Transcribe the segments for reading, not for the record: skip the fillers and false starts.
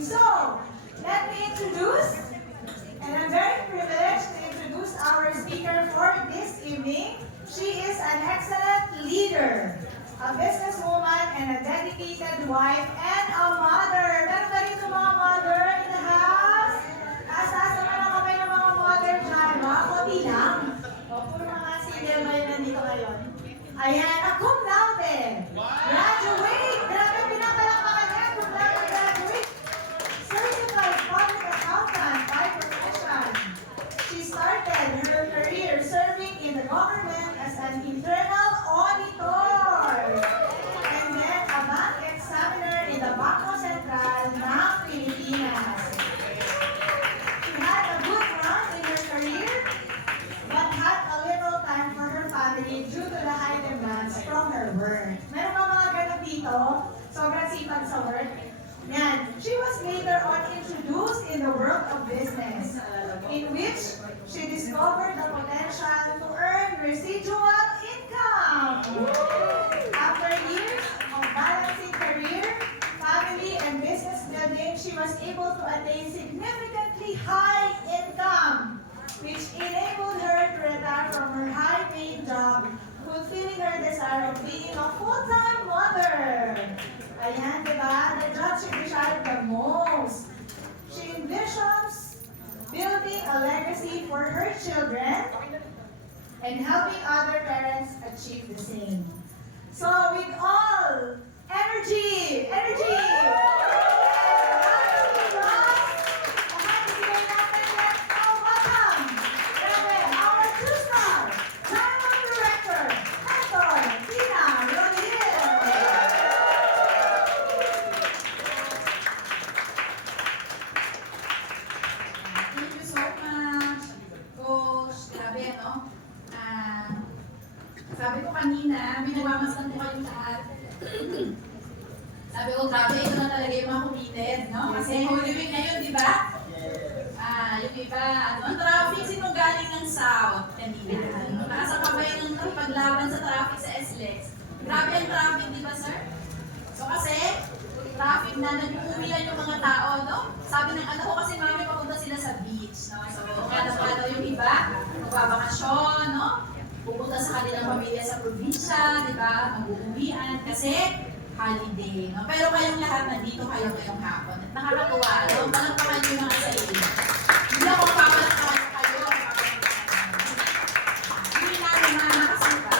team. So, let me introduce, and I'm very privileged to introduce our speaker for this evening. She is an excellent leader, a businesswoman, and a dedicated wife, and a mother. Meron ba rito mga mother in the house? Taas-taas naman ang kamay ng mga mother dyan. Mga konti lang. O, puro mga single ba yun nandito ngayon? Ayan, a cum laude. Graduate. Grabe, pinapalakpakan niya. Cum laude graduate. Certified public accountant by profession. She started her career serving in the government as an internal auditor. And then a bank examiner in the Bangko Sentral ng Pilipinas. She had a good run in her career, but had a little time for her family due to the high demands from her work. Meron ba mga ganun dito? Sobrang sipag sa work? Yan. She was later on introduced in the world of business, in which she discovered the potential to earn residual income. After years of balancing career, family, and business building, she was able to attain significantly high income, which enabled her to retire from her high-paying job, fulfilling her desire of being a full-time mother. Ayan, diba? The job she desired the most. She envisions building a legacy for her children and helping other parents achieve the same. So, with all energy, sabi ko kanina, minagmamasdan ko kayong lahat. Sabi ko, grabe, ito na talaga yung mga committed, no? Kasi Holy Week ngayon, di ba? Yung iba, ang traffic, sinong galing ng South kanina? Nakasakabay ng paglaban sa traffic sa SLEX. Grabe ang traffic, di ba, sir? So kasi, traffic na nag-uuwian yung mga tao, no? Sabi ng anak ko kasi mami, papunta sila sa beach, no? So, kada yung iba, magbabakasyon, no? Pupunta sa kanilang pamilya sa probinsya, di ba? Mag-uuwian kasi holiday. No? Pero kayong lahat nandito kayo ngayong hapon. At nakakatuwa, no? Palakpakan nyo mga sarili. Hindi ako papalakpakan kayo. Hindi namin makakasipa.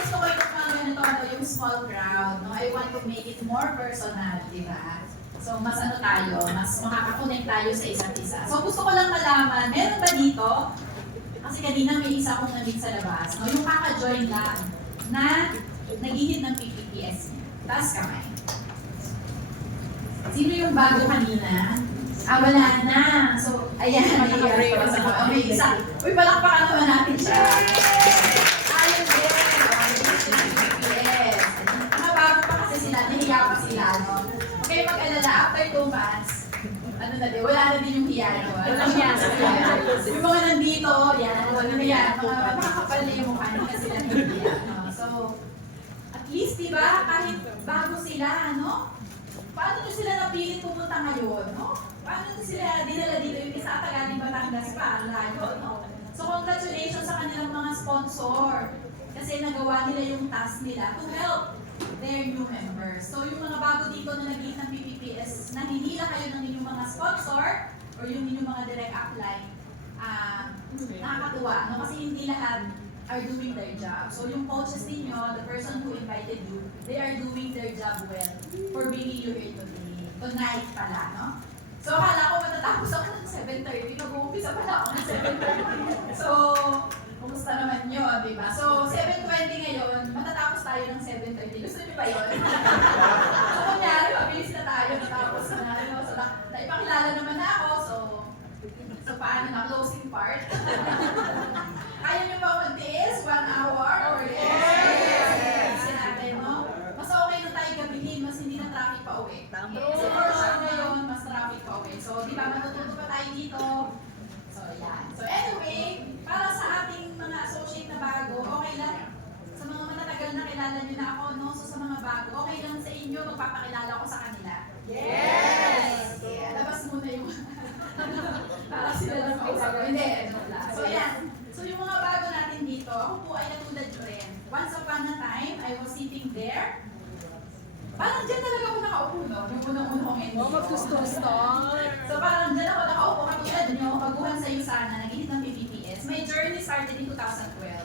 Gusto ko yung mga ganito, yung small crowd. No? I want to make it more personal, di ba? So, mas tayo, mas makakakonect tayo sa isa't isa. So, gusto ko lang malaman, meron ba dito? Kasi kanina may isa akong nabit sa labas. No? Yung kaka-join lang na nag-hit ng PPPS niya. Taas kamay. Sino yung bago kanina? Wala na. So, ayan, may isa. Uy, palakpakan naman natin siya. Ayun din. PPPS. Mga bago pa kasi sila, nahiya pa sila, no? Okay, mag-alala, after 2 months, ano na din, wala na din yung hiya, no? Walang hiya sa hiya. Yung mga nandito, yan, walang hiya, mga makakapal na yung mukha nila sila ng hiya, no? So, at least, di ba, kahit bago sila, no? Paano nyo sila napilit pumunta ngayon, no? Paano nyo sila dinala dito yung isa at Tagaling Batangas pa, ang layo, no? So, congratulations sa kanilang mga sponsor. Kasi nagawa nila yung task nila to help their new members. So yung mga bago dito na nag-hit ng PPPS, naninila kayo ng inyong mga sponsor or yung inyong mga direct upline, nakakatuwa, no? Kasi hindi lahat are doing their job. So yung coaches ninyo, the person who invited you, they are doing their job well for bringing you here today. Tonight pala, no? So akala ko matatapos ako ng 7:30, mag-uumpisa pala ako ng 7:30. So, kumusta naman yun, di ba? So, 7:20 ngayon, matatapos tayo ng 7:30. Gusto niyo ba yun? So, kunyari, mabilis na tayo, natapos na. No? So, naipakilala naman na ako, so paano na closing part? Kaya niyo ba mag-tiis? 1 hour? Or yes? Kasi natin, no? Mas okay na tayo gabihin, mas hindi na traffic pa uwi. Kasi for sure ngayon, mas traffic pa uwi. So, di ba, matututo pa tayo dito? So, yan. So, anyway, para sa ating mga associate na bago, okay lang bago, okay lang sa inyo, magpapakilala ko sa kanila. Yes! Yeah, labas muna yung para sila lang kausap ko. Hindi, joke lang. So yan. So yung mga bago natin dito, ako po ay natulad nyo rin. Once upon a time, I was sitting there. Parang dyan talaga ako nakaupo, no? Yung unang-unang NGO. Gusto. So parang dyan ako nakaupo, katulad nyo, baguhan sa sana, nag-init ng PPPS. My journey started in 2012.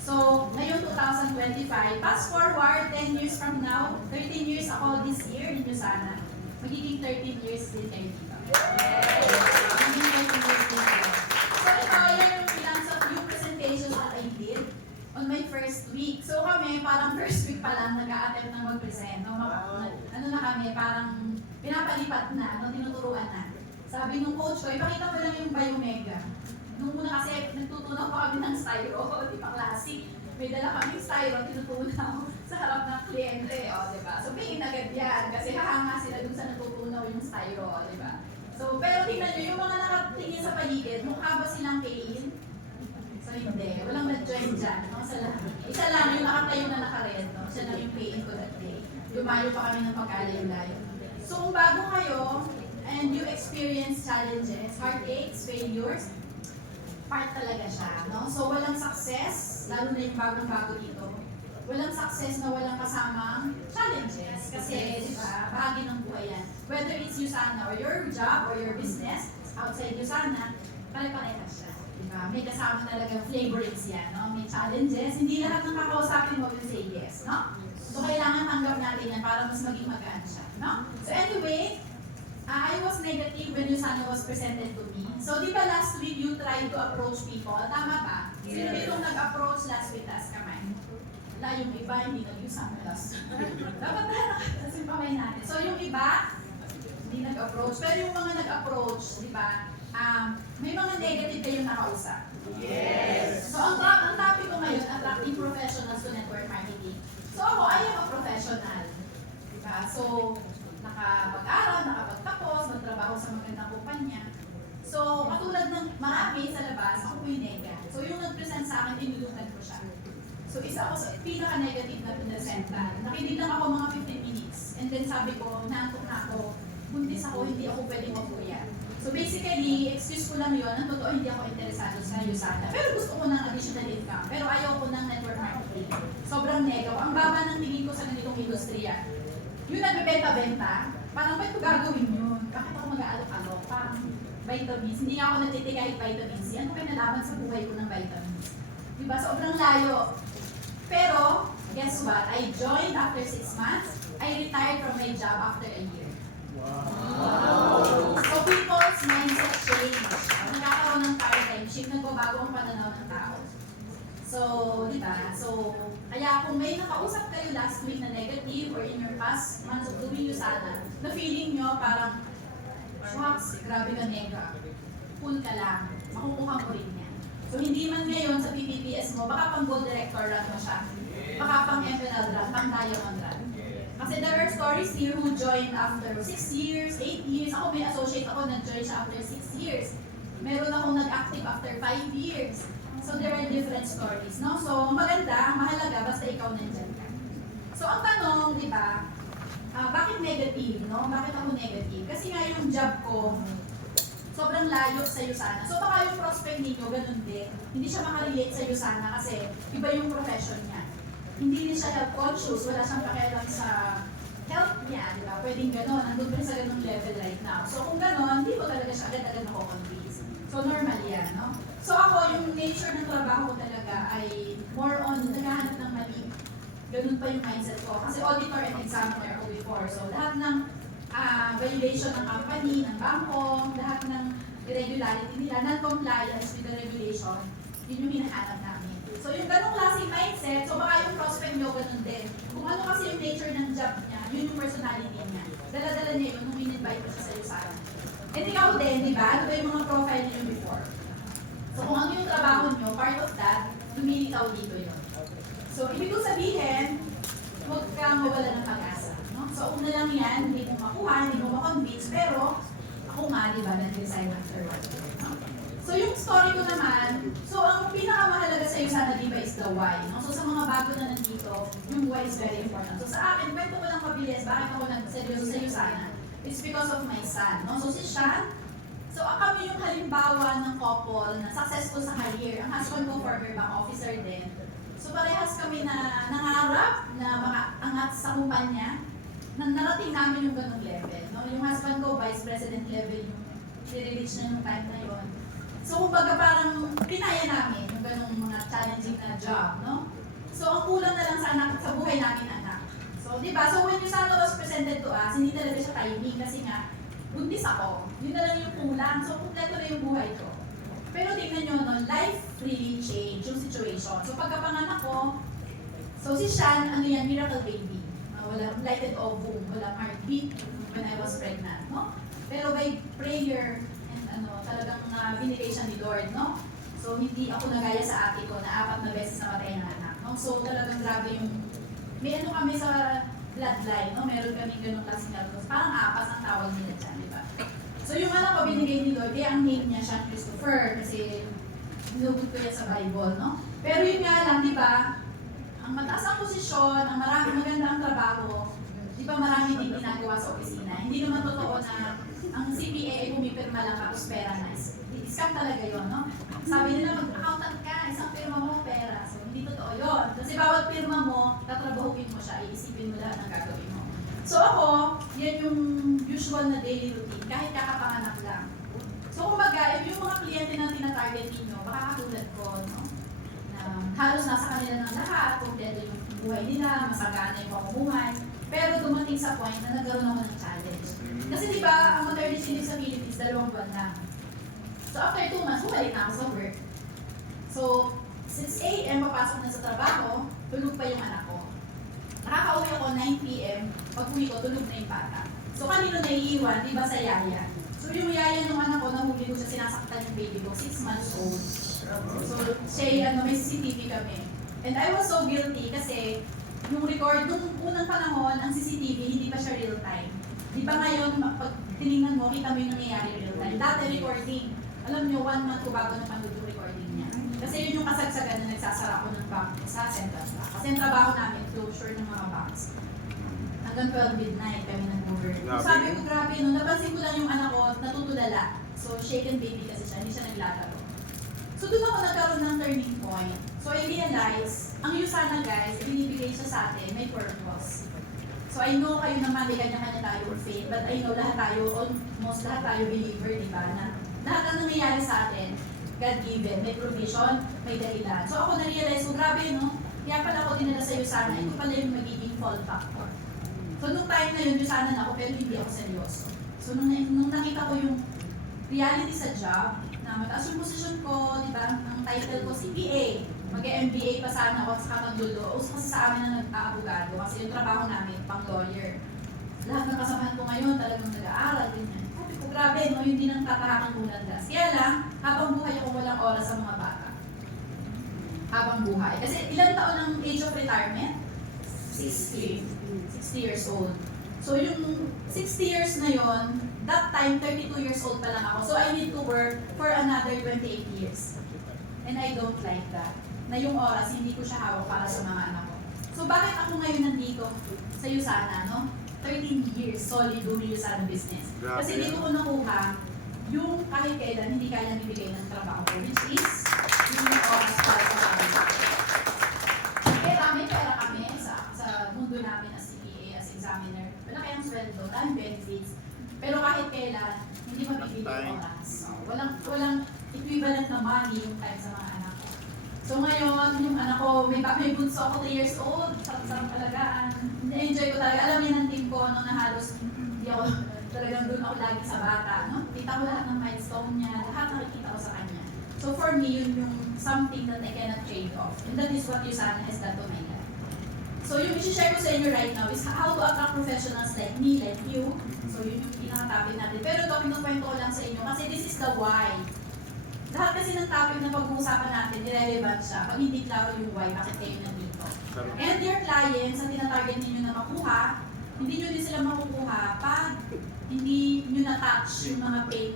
So, ngayon 2025, fast forward 10 years from now, 13 years ako this year in Yusana. Magiging 13 years din kayo dito. Magiging 13 years din kayo. So, ito, yan yung ilang sa few presentations that I did on my first week. So, kami, parang first week pa lang, nag-a-attempt ng mag-present. No? Ano na kami, parang pinapalipat na, tinuturuan na. Sabi nung coach ko, ipakita mo lang yung Biomega. Nung una kasi, nagtutunaw pa kami ng styro, di ba classic? May dala kami styro, tinutunaw sa harap ng kliyente, di ba? So, pingin agad yan, kasi hahanga sila dun sa natutunaw yung styro, di ba? So, pero tingnan nyo, yung mga nakatingin sa paligid, mukha ba silang kain? So, hindi. Walang nag-join dyan, no? Sa lahat. Isa lang, yung nakatayo na nakared, no? Siya lang yung kain ko that day. Lumayo pa kami ng pagkalayo-layo. So, kung bago kayo, and you experience challenges, heartaches, failures, part talaga siya, no? So, walang success, lalo na yung bagong-bago dito. Walang success na walang kasamang challenges. Kasi, di ba, bahagi ng buhay yan. Whether it's Yusana or your job or your business, outside Yusana, pare-parehas siya. Di ba? May kasama talagang flavorings yan, no? May challenges. Hindi lahat ng kakausapin mo will say yes, no? So, kailangan tanggap natin yan para mas maging magaan siya, no? So, anyway, I was negative when Yusana was presented to me. So, di ba last week you tried to approach people? Tama ba? Sino ditong nag-approach last week? Taas kamay. Wala, yung iba hindi nag-Yusana last week. Dapat na nakataas yung kamay natin. So, yung iba, hindi nag-approach. Pero yung mga nag-approach, di ba, may mga negative kayong nakausap. Yes! So, ang topic ko ngayon, attracting professionals to network marketing. So, ako, I am a professional. Diba? So, nakapag-aral, nakapagtapos, nagtrabaho sa magandang kumpanya. So, katulad ng marami sa labas, ako po yung nega. So, yung nag-present sa akin, tinulungan ko siya. So, isa ako sa pinaka-negative na pinresenta. Nakinig lang ako mga 15 minutes. And then sabi ko, naantok na ako, buntis ako, hindi ako pwedeng mapuya. So, basically, excuse ko lang yun. Ang totoo, hindi ako interesado sa Yusana. Pero gusto ko ng additional income. Pero ayaw ko ng network marketing. Sobrang negaw. Ang baba ng tingin ko sa ganitong industriya. Yung nagbebenta-benta, parang ba't ko gagawin yun? Bakit ako mag-aalok-alok? Parang vitamins. Hindi ako nagtitig kahit vitamins C. Ano kayo nalaman sa buhay ko ng vitamins? Diba? Sobrang layo. Pero, guess what? I joined after 6 months. I retired from my job after a year. Wow! So, people's mindset change. Nagkakaroon ng paradigm shift. Nagbabago ang pananaw ng tao. So, di ba? So, kaya kung may nakausap kayo last week na negative or in your past months of doing Yusana, na feeling nyo parang, shucks, grabe ka nega. Cool ka lang. Makukuha mo rin yan. So, hindi man ngayon sa PPPS mo, baka pang gold director run mo siya. Baka pang emerald run, pang diamond run. Kasi there are stories here who joined after 6 years, 8 years. Ako may associate ako nag-join siya after 6 years. Meron akong nag-active after 5 years. So there are different stories, no? So maganda, mahalaga, basta ikaw nandyan ka. So ang tanong, di ba, bakit negative, no? Bakit ako negative? Kasi nga yung job ko, sobrang layo sa Yusana. So baka yung prospect ninyo, ganun din. Hindi siya makarelate sa Yusana kasi iba yung profession niya. Hindi din siya health conscious, wala siyang pakialam sa health niya, di ba? Pwedeng gano'n, andun pa rin sa ganung level right now. So kung gano'n, hindi ko talaga siya agad-agad nako-convince. So normal yan, no? So ako, yung nature ng trabaho ko talaga ay more on naghahanap ng mali. Ganun pa yung mindset ko. Kasi auditor and examiner ako before. So lahat ng violation ng company, ng bangko, lahat ng irregularity nila, non-compliance with the regulation, yun yung hinahanap namin. So yung ganung klaseng mindset, so baka yung prospect nyo ganun din. Kung ano kasi yung nature ng job niya, yun yung personality niya. Dala-dala niya yun nung in-invite ko siya sa Yusana. And ikaw din, di ba? Ano ba yung mga profile niyo before? So kung ano yung trabaho nyo, part of that, lumilitaw dito yun. So ibig kong sabihin, huwag kang mawala ng pag-asa. No? So una lang yan, hindi mo makuha, hindi mo makonvince, pero ako Ako nga, di ba, nag-resign afterward. So yung story ko naman, so ang pinakamahalaga sa iyo sana di ba is the why. No? So sa mga bago na nandito, yung why is very important. So sa akin, kwento ko lang mabilis, bakit ako nagseryoso sa iyo sana? It's because of my son. No? So si Sean, so kami yung halimbawa ng couple na successful sa career. Ang husband ko former bank officer din. So parehas kami na nangarap na makaangat sa kumpanya na narating namin yung ganung level. No? Yung husband ko, vice president level yung i-reach na yung time na yon. So, kumbaga parang pinaya namin yung ganung mga challenging na job, no? So, ang kulang na lang sa buhay namin anak. So, di ba? So, when yung son was presented to us, hindi talaga siya timing kasi nga, buntis ako. Yun na lang yung kulang. So, kumpleto na yung buhay ko. Pero tingnan nyo, no, life really changed yung situation. So, pagkapanganak ko, so si Sean, ano yan, miracle baby. Walang lighted ovum, walang heartbeat when I was pregnant, no? Pero by prayer, talagang binigay siya ni Lord, no? So, hindi ako nagaya sa ate ko na 4 na beses namatay ng anak, no? So, talagang grabe yung, may ano kami sa bloodline, no? Meron kami ganun klaseng kaltos. Parang apas ang tawag nila dyan, di ba? So, yung anak ko binigay ni Lord, kaya ang name niya siya Christopher, kasi binugod ko yan sa Bible, no? Pero yun nga lang, di ba? Ang mataas ang posisyon, ang maraming magandang trabaho, di ba marami din ginagawa sa opisina? Hindi naman totoo na ang CPA ay pumipirma lang tapos pera na. Scam talaga yun, no? Sabi nila, mag-accountant ka, isang pirma mo, pera. So, hindi totoo yun. Kasi bawat pirma mo, tatrabahuin mo siya, iisipin mo lahat ng gagawin mo. So ako, yan yung usual na daily routine, kahit kakapanganak lang. So kumbaga, yung mga kliyente na tinatarget ninyo, baka katulad ko, no? Na halos nasa kanila ng lahat, kompleto yung buhay nila, masagana yung pamumuhay. Pero dumating sa point na nagkaroon ako ng challenge. Kasi di ba, ang maternity leave sa Philippines, 2 buwan lang. So after 2 months, bumalik na ako sa work. So, 6 a.m. papasok na sa trabaho, tulog pa yung anak ko. Nakaka-uwi ako 9 p.m., pag uwi ko, tulog na yung bata. So kanino naiiwan, di ba sa yaya? So yung yaya ng anak ko, nahuli ko siya, sinasaktan yung baby ko, 6 months old. So siya, may CCTV kami. And I was so guilty kasi yung record, nung unang panahon, ang CCTV, hindi pa siya real time. Di ba ngayon, pag tinignan mo, kita mo yung nangyayari real time. Dati recording, alam nyo, 1 month ko bago napanood yung recording niya. Kasi yun yung kasagsagan na nagsasara ko ng bank sa Central Bank. Kasi yung trabaho namin, closure ng mga banks. Hanggang 12 midnight kami nag-over. So sabi ko, grabe, no, napansin ko lang yung anak ko, natutulala. So shaken baby kasi siya, hindi siya naglalaro. So doon ako nagkaroon ng turning point. So I realized, ang Usana guys, ibinibigay siya sa atin, may purpose. So I know kayo naman, may kanya-kanya tayong faith, but I know lahat tayo, almost lahat tayo believer, di ba? Na lahat na nangyayari sa atin, God-given, may provision, may dahilan. So ako na-realize ko, grabe no, kaya pala ako dinala sa Usana, ito pala yung magiging fall factor. So nung time na yun, Usana na ako, pero hindi ako seryoso. So nung nakita ko yung reality sa job, na mataas yung posisyon ko, di ba? Ang title ko CPA, mag-MBA pa sana ako sa Katandulo. Uso kasi sa amin na nag-aabogado kasi yung trabaho namin, pang lawyer. Lahat ng kasamahan ko ngayon talagang nag-aaral, ganyan. Sabi ko, grabe, no, yun din ang tatahakan ko ng gas. Kaya lang, habang buhay ako walang oras sa mga bata. Habang buhay. Kasi ilang taon ang age of retirement? 60 years old. So yung 60 years na yon, that time, 32 years old pa lang ako. So I need to work for another 28 years. And I don't like that. Na yung oras, hindi ko siya hawak para sa mga anak ko. So bakit ako ngayon nandito sa Usana, no? 13 years solid doing Usana business. Kasi dito ko nakuha yung kahit kailan hindi kaya bibigay ng trabaho ko, which is yung oras para sa family. Kaya may pera kami sa mundo namin as CPA, as examiner. Wala kayang sweldo, daming benefits. Pero kahit kailan, hindi mabibili yung oras. So, walang equivalent na money yung time sa mga anak ko. So ngayon, yung anak ko, may bunso ako 3 years old, sarap talagaan. Na-enjoy ko talaga. Alam niya ng team ko, nung nahalos, hindi ako, talagang doon ako lagi sa bata. No? Kita ko lahat ng milestone niya, lahat nakikita ko sa kanya. So for me, yun yung something that I cannot trade off. And that is what Usana has done to my life. So yung isi-share ko sa inyo right now is how to attract professionals like me, like you. So yun yung pinaka-topic natin. Pero ito, pinukwento ko lang sa inyo kasi this is the why. Lahat kasi ng topic na pag-uusapan natin, irrelevant siya pag hindi klaro yung why, bakit kayo nandito. And your clients, ang tinatarget ninyo na makuha, hindi nyo din sila makukuha pag hindi nyo na-touch yung mga pain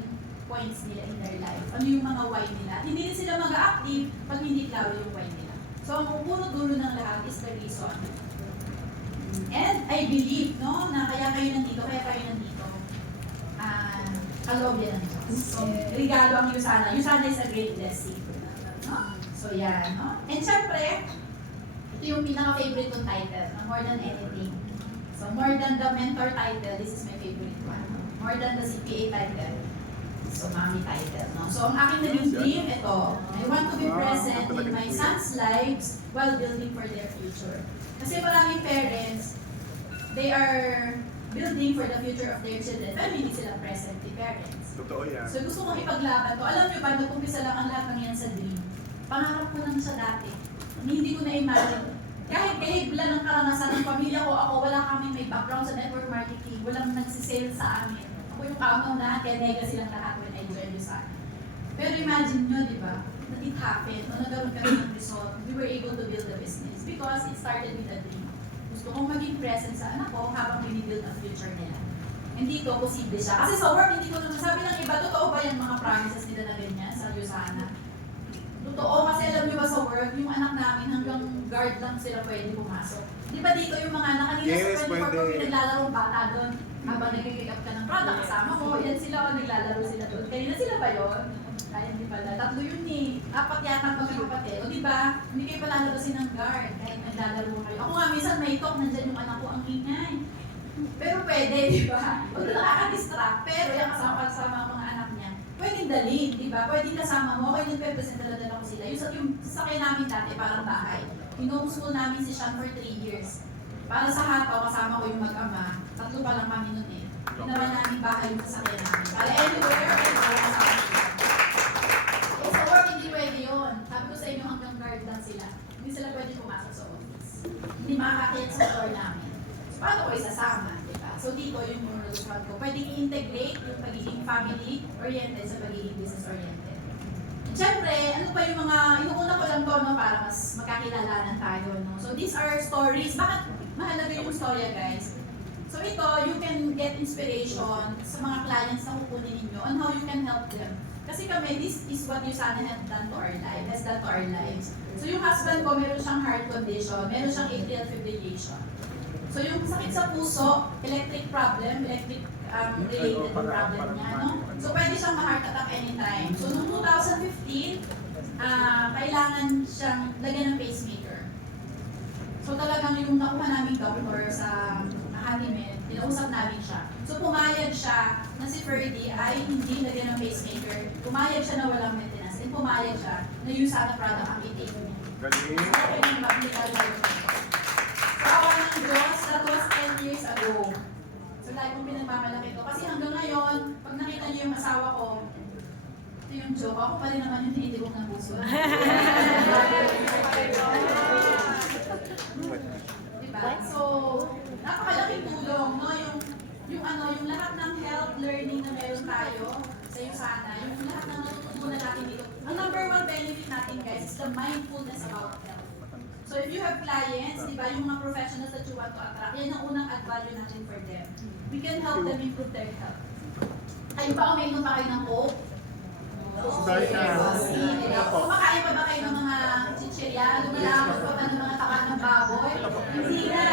points nila in their life. Ano yung mga why nila. At hindi rin sila mag-active pag hindi klaro yung why nila. So, ang puno-dulo ng lahat is the reason. And I believe, no, na kaya kayo nandito, kaloob yan ng Diyos. So, regalo ang Yusana. Yusana is a great blessing. No? So, yan. No? And syempre, ito yung pinaka-favorite kong title, no? More Than Anything. So, more than the mentor title, this is my favorite one. No? More than the CPA title. So, mommy title. No? So, ang aking naging dream, ito, I want to be present in my son's lives while building for their future. Kasi maraming parents, they are building for the future of their children, pero hindi sila presently parents. Totoo yan. So gusto kong ipaglaban to. Alam niyo ba, nag-umpisa lang ang lahat ng yan sa dream. Pangarap ko lang siya dati. Hindi ko na-imagine. Kahit kahibla ng karanasan ng pamilya ko, ako, wala kami may background sa network marketing, walang nagsisale sa amin. Ako yung kauna-unahan, kaya legacy lang lahat when I joined you sa akin. Pero imagine nyo, di ba, that it happened, o nagkaroon kami ng result, we were able to build the business because it started with a dream. Gusto kong maging present sa anak ko habang binibuild ang future nila. Hindi ito posible siya. Kasi sa work, hindi ko naman sabi ng iba, totoo ba yung mga promises nila na ganyan sa Yusana? Totoo, kasi alam niyo ba sa work, yung anak namin hanggang guard lang sila pwede pumasok. Di ba dito yung mga anak, kanina Yes, sa 24 pwede. ko pinaglalaro bata doon, habang nag-pick up ka ng product, kasama ko, yan sila o naglalaro sila doon. Kanina sila ba yun? Ay, hindi pala. Tatlo yun eh. Apat yata magkakapatid. O diba, hindi kayo palalabasin ng guard kahit naglalaro kayo. Ako nga, minsan may talk, nandyan yung anak ko, ang ingay. Pero pwede, di ba? O nakaka-distract, pero yung kasama ang mga anak niya, pwedeng dalhin, di ba? Pwedeng kasama mo, okay nag-represent dala ko sila. Yung sasakyan namin dati, parang bahay. Pinong-school namin si Sean for 3 years. Para sa hataw, kasama ko yung mag-ama. Tatlo pa lang kami nun eh. Ginawa namin bahay yung sasakyan namin. Para anywhere, para sa sa work, hindi pwede yun. Sabi ko sa inyo, hanggang guard lang sila. Hindi sila pwede pumasok sa office. Hindi makakakit sa floor namin. So, paano ko isasama? Diba? So, dito yung nagustuhan ko. Pwede i-integrate yung pagiging family-oriented sa pagiging business-oriented. And syempre, ano pa yung mga, inuuna ko lang to, no, para mas magkakilalanan tayo. No? So, these are stories. Bakit mahalaga yung storya, guys? So, ito, you can get inspiration sa mga clients na kukunin ninyo on how you can help them. Kasi kami, this is what Yusana has done to our life, has done to our lives. So yung husband ko, meron siyang heart condition, meron siyang atrial fibrillation. So yung sakit sa puso, electric problem, related problem niya, no? So pwede siyang ma-heart attack anytime. So noong 2015, kailangan siyang lagyan ng pacemaker. So talagang yung nakuha naming doctor sa Hanimed, tinausap namin siya. So pumayag siya na si Ferdy ay hindi lagyan ng pacemaker. Pumayag siya na walang maintenance. And pumayag siya na Yusana product ang i-take niya. Galing. So okay yung mag-medical life. So awa ng Diyos, that was 10 years ago. So lagi kong pinagmamalaki ko. Kasi hanggang ngayon, pag nakita niyo yung asawa ko, ito yung joke. Ako pa rin naman yung tinitibok ng puso. Diba? So, napakalaking tulong, no? Yung lahat ng health learning na meron tayo sa Yusana, yung lahat ng natutunan natin dito. Ang number 1 benefit natin, guys, is the mindfulness about health. So if you have clients, di ba, yung mga professionals that you want to attract, yan ang unang add value natin for them. We can help them improve their health. Kayo ba, umiinom pa kayo ng Coke? Dahil Kumakain pa ba kayo ng mga chichirya? Lumalakot pa ba ng mga tapat ng baboy? Hindi na.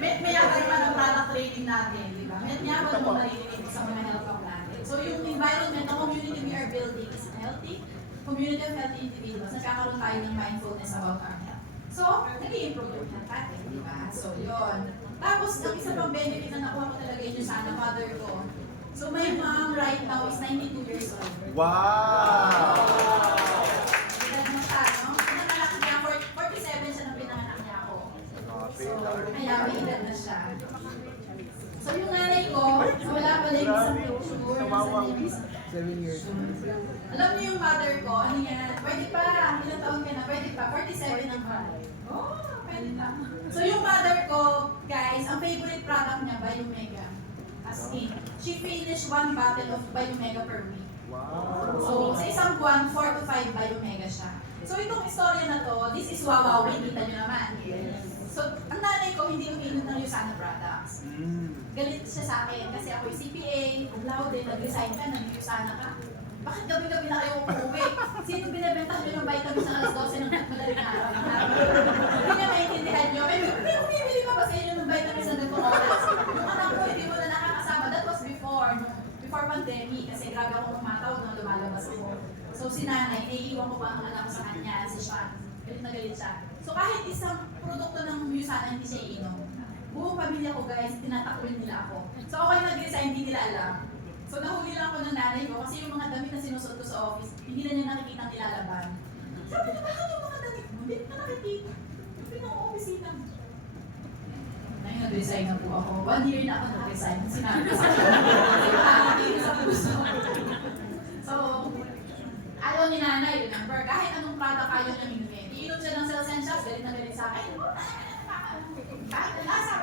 May akay pa ng product training natin, di ba? May yaman mo maririnig sa mga health talk natin. So yung environment, the community we are building is a healthy community of healthy individuals. Nagkakaroon tayo ng mindfulness about our health. So, nag-i-improve yung health natin, di ba? So, yun. Tapos, ang isa pang benefit na nakuha ko talaga yun sa mother ko. So, my mom right now is 92 years old. Wow! Edad mo siya, no? Pinanganak niya, 47 siya nang pinanganak niya ako. So, kaya may edad na siya. So, yung nanay ko, wala pala yung isang picture. 7 years. Alam niyo yung mother ko, ano yan? Pwede pa, ilang taon ka na? Pwede pa, 47 ang mother. Oh, pwede pa. So, yung mother ko, guys, ang favorite product niya, Biomega. As in, she finished 1 bottle of Biomega per week. Wow! So, sa isang buwan, 4 to 5 Biomega siya. So, itong istorya na to, this is Wawawi, kita nyo naman. So, So, ang nanay ko hindi umiinom ng Usana products. Galit siya sa akin kasi ako yung CPA, cum laude, nag-resign ka, nag-Usana ka. Bakit gabi-gabi na kayo umuwi? Sino binibenta nyo ng vitamins sa alas 12 ng madaling araw? Hindi na maintindihan nyo. May bumibili pa ba sa inyo ng vitamins na ganitong oras? Yung anak ko, hindi mo na nakakasama. That was before pandemic. Kasi grabe ako pumatawag nung lumalabas ako. So si nanay, naiiwan ko pa ang anak ko sa kanya, si Sean. Galit na galit siya. So kahit isang produkto ng Usana hindi siya iinom. Buong pamilya ko guys, tinatakwil nila ako. So ako yung nag-resign, hindi nila alam. So nahuli lang ako ng nanay ko kasi yung mga damit na sinusuot ko sa office, hindi na niya nakikita ang nilalaban. Sabi niya, bakit yung mga damit mo? Hindi na nakikita. Pinaka-opisina. Ngayon nag-resign na po ako. 1 year na ako nag-resign. Sinabi ko sa akin. Kasi makakatingin sa puso. So, ayaw ni nanay, remember, kahit anong product ayaw niya minumin. Iinom siya ng Cells and Shots, galit na galit sa akin. Kahit nasa.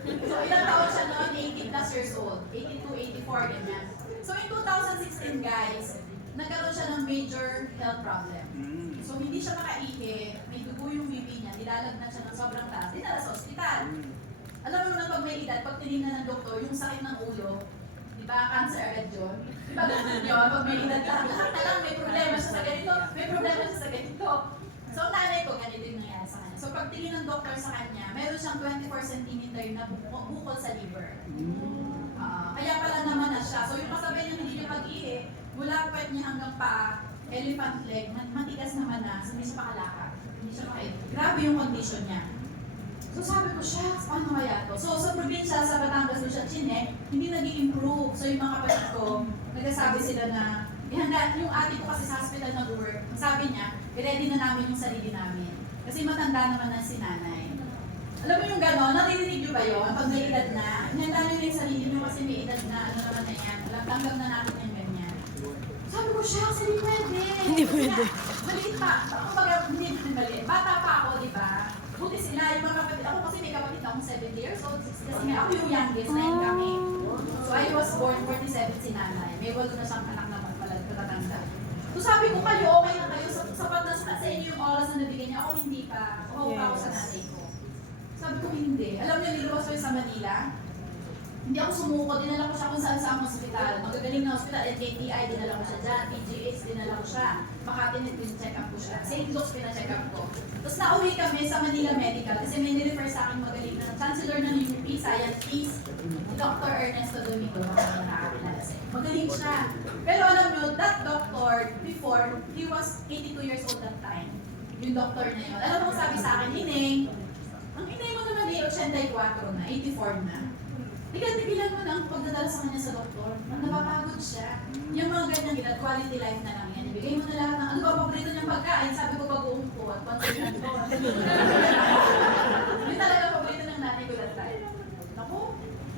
So, ilang taon siya noon? 80 plus years old. 82, 84, ganyan. So, in 2016, guys, nagkaroon siya ng major health problem. So, hindi siya makaihi, may dugo yung bibi niya, nilalagnat siya ng sobrang taas, dinala sa ospital. Alam mo naman pag may edad, pag tinignan ng doktor, yung sakit ng ulo, di ba, cancer agad yun? Di ba ganun yun? Pag may edad ka, lahat na lang, may problema siya sa ganito, may problema siya sa ganito. So, ang nanay ko, ganito yung nangyari sa kanya. So, pag tingin ng doktor sa kanya, meron siyang 24 cm na bukol sa liver. Kaya pala naman na siya. So, yung kasabay niya hindi niya pag-ihi, mula puwet niya hanggang paa, elephant leg, matigas naman na, so hindi siya makalakad. Hindi siya makain. Grabe yung condition niya. So sabi ko, shucks, paano kaya to? So sa probinsya, sa Batangas, doon siya chinek, hindi nag-i-improve. So yung mga kapatid ko, nagsasabi sila na, ihanda, yung ate ko kasi sa hospital nag-work, sabi niya, i-ready na namin yung sarili namin. Kasi matanda naman na si nanay. Alam mo yung gano'n, naririnig niyo ba yun? Pag may edad na, ihanda niyo na yung sarili niyo kasi may edad na, ano naman na yan, tanggap na natin yung ganyan. Sabi ko, shucks, hindi pwede. Hindi pwede. Maliit pa. Kumbaga, hindi maliit. Bata pa ako, di ba? Buti sila, yung mga kapatid. Ako kasi may kapatid akong 70 years old. Kasi nga ako yung youngest, 9 kami. So I was born 47 si nanay. May walo na siyang anak naman pala, katatanda. So sabi ko, kayo, okay na kayo. Sapat na sa inyo yung oras na nabigyan niya. Ako hindi pa. Ako pa ako sa nanay ko. Sabi ko, hindi. Alam niyo, niluwas ko sa Manila. Hindi ako sumuko, dinala ko siya kung saan sa hospital. Magagaling na hospital, NKTI, dinala ko siya dyan, PGH, dinala ko siya. Makati check up ko siya. St. Luke's pina-check up ko. Tapos nauwi kami sa Manila Medical kasi may nirefer sa akin magaling na Chancellor ng UP, Science Peace, Dr. Ernesto Domingo. Magaling siya. Pero alam nyo, that doctor, before, he was 82 years old that time. Yung doctor na yun. Alam mo sabi sa akin, Ineng, ang ineng mo naman ay 84 na, 84 na. Tigilan mo na ang pagdadala sa kanya sa doktor. Napapagod siya. Yung mga ganyan gila, quality life na lang yan. Ibigay mo na lahat ng, ano ba paborito niyang pagkain? Sabi ko pag-uong ko at pansinan ko. Yun talaga paborito ng nanay ko that time. Naku,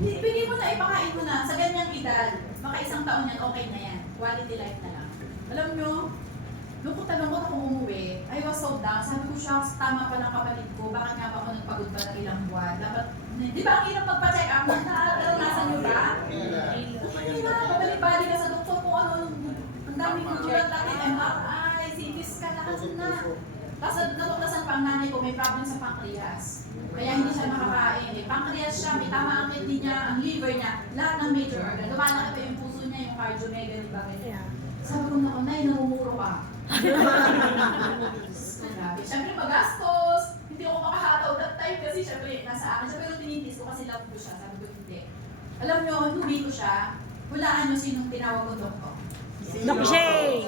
ibigay mo na, ipakain mo na. Sa ganyang edad, maka isang taon yan, okay na yan. Quality life na lang. Alam nyo, nung talungkot akong umuwi, I was so down. Sabi ko, shucks, tama pa ng kapatid ko. Bakit nga ba ako nagpagod pa ng ilang buwan? Dapat, di ba ang hirap magpa-check up? Naranasan nyo ba? Hindi na, babalik-balik ka sa doktor kung ano, ang daming kutulat natin, MRI, CT scan, lakas na. Tapos natuklasan pa ang nanay ko, may problem sa pancreas. Kaya hindi siya makakain. Pancreas siya, may tama ang kidney niya, ang liver niya, lahat ng major organ. Lumalaki pa yung puso niya, yung cardiomegaly ba ganyan. Sabi ko na, nay, namumuro ka. Siyempre magastos, hindi ako makahataw that time kasi siyempre nasa akin siya, pero tinitis ko kasi love ko siya, sabi ko hindi. Alam nyo, inuwi ko siya, hulaan nyo sinong tinawag ko Doc. Doc J!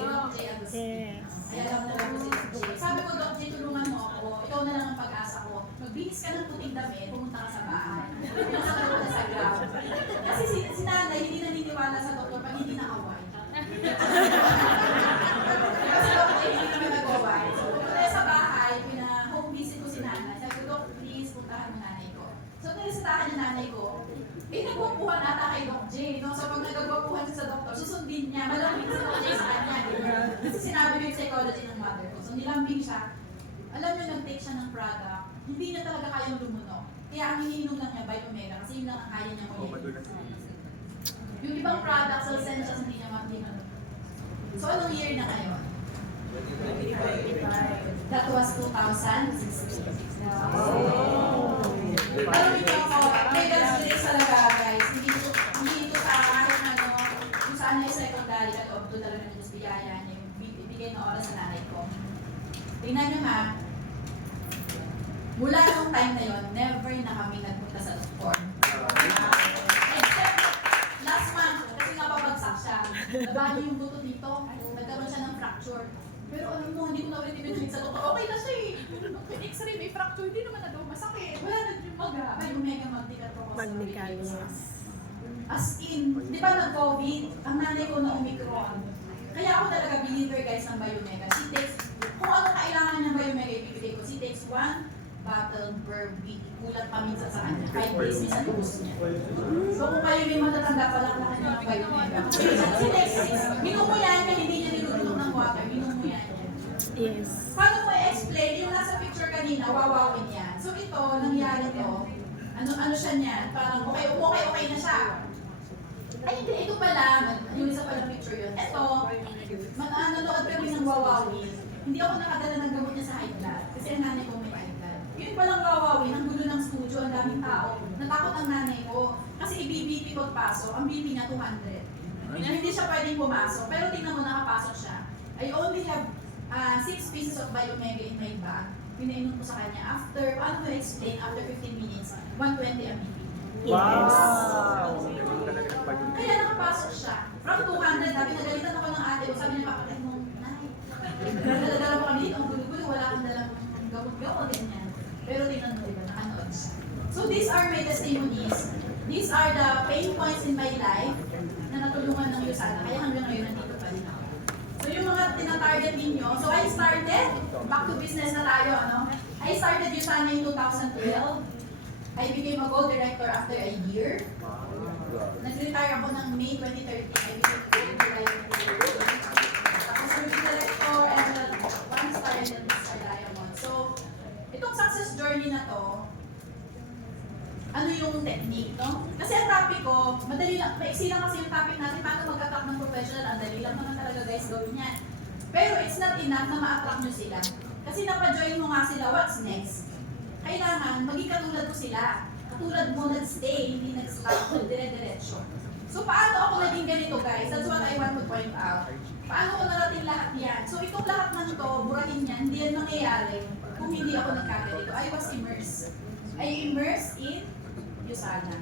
Doc J Agustin. Yes. Kaya alam na lang ko si Doc J. Sabi ko, Doc J, tulungan mo ako, ikaw na lang ang pag-asa ko. Magbihis ka ng puting damit, pumunta ka sa bahay. Pinasakal ko na sa ground. Kasi si nanay hindi naniniwala sa doktor pag hindi na-away. Kasi Doc J, hindi kami nag-away. So, pumunta sa bahay, home visit ko si nanay. Sabi ko, Doc, please, puntahan mo nanay ko. So, nilisitahan yung nanay ko. Nagwapuhan ata kay Doc J. No? So, pag nagwapuhan siya sa doktor, susundin niya. Malambing si Doc J sa kanya. Kasi sinabi ko yung psychology ng mother ko. So, nilambing siya. Alam niyo, nag-take siya ng product. Hindi niya talaga kayang lumunok. Kaya ang iniinom lang niya, Biomega. Kasi yun lang ang kaya niya muli. Yung ibang products, essentials, hindi niya malumunok. So, anong year na ngayon? That was 2016. Tanungin niyo ako, may God's grace talaga guys. Hindi ito sa kahit ano, kung saan ay secondary at ito talaga ng Diyos biyaya niya, yung bigay na oras sa nanay ko. Tingnan niyo ha, mula nung time na yon, never na kami nagpunta sa doktor. Except last month, kasi napabagsak siya. Nabali yung buto dito, nagkaroon siya ng fracture. Pero alam mo, hindi ko na ulit ibinigay sa doktor. Okay na siya eh. Nung x-ray, may fracture, hindi naman na daw masakit. Wala na yung maga. May omega magdicalprocosal. As in, di ba nag-COVID, ang nanay ko na Omicron. Kaya ako talaga believer guys ng Biomega. She takes, kung ano kailangan ng Biomega, ibibigay ko. She takes 1 bottle per week. Kulat pa minsan sa kanya. 5 days, minsan ubus niya. So kung kayo may matatanda pa lang na kanya ng Biomega. She takes 6. Minumuyan niya, hindi niya nilulunok ng water. Minumuyan niya. Yes. Paano mo i-explain? Yung nasa picture kanina, wawawin yan. So ito, nangyari to. Ano siya niyan? Parang okay na siya. Ay, hindi. Ito pala, yung isa pala picture yun. Ito, nanonood kami ng wawawin. Hindi ako nakadala ng gamot niya sa high blood. Kasi ang nanay ko may high blood. Yun palang wawawin, ang gulo ng studio, ang daming tao. Natakot ang nanay ko. Kasi i-BP pagpasok, ang BP niya 200. Hindi siya pwedeng pumasok. Pero tingnan mo, nakapasok siya. I only have 6 pieces of Biomega in my bag. Pinainom ko sa kanya. After, paano ko explain, after 15 minutes, 120 ang BP. Wow! Kaya nakapasok siya. From 200, sabi nagalitan ako ng ate ko, sabi niya, pakatay mo, nay. Dala-dala mo kami dito, ang gulo-gulo, wala kang dalang gamot-gamot, ganyan. Pero tingnan mo, diba, nakanood siya. So these are my testimonies. These are the pain points in my life na natulungan ng Yusana. Kaya hanggang ngayon, nandito pa rin ako. So yung mga tinatarget ninyo, so I started, back to business na tayo, ano? I started Yusana in 2012. I became a gold director after a year. Nag-retire ako ng May 2013. I became gold director. Tapos naging director and one star and then Mr. Diamond. So, itong success journey na to, ano yung technique, no? Kasi ang topic ko, madali lang, maiksi lang kasi yung topic natin, paano mag-attract ng professional, ang dali lang naman talaga guys gawin yan. Pero it's not enough na ma-attract nyo sila. Kasi napajoin mo nga sila, what's next? Kailangan, maging katulad ko sila. Katulad mo nag-stay, hindi nag-stop, dire-diretso. So, paano ako naging ganito guys? That's what I want to point out. Paano ko narating lahat yan? So, itong lahat man to, burahin yan, hindi yan mangyayari kung hindi ako nagkaganito. I was immersed. I immersed in Yusana.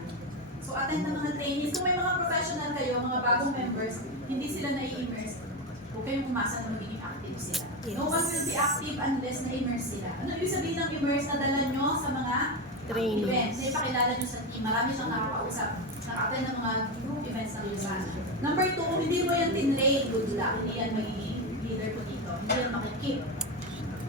So, attend ng mga trainees. Kung may mga professional kayo, mga bagong members, hindi sila na-immerse. Huwag kayong umasa na magiging active sila. Yes. No one will be active unless na-immerse sila. Ano ibig sabihin ng immerse na dala nyo sa mga Trainings. events? Na ipakilala nyo sa team. Marami siyang nakakausap. Naka-attend ng mga group events ng Yusana. Number 2, kung hindi mo yan tinrain, good luck. Hindi yan magiging leader ko dito. Hindi yan makikip.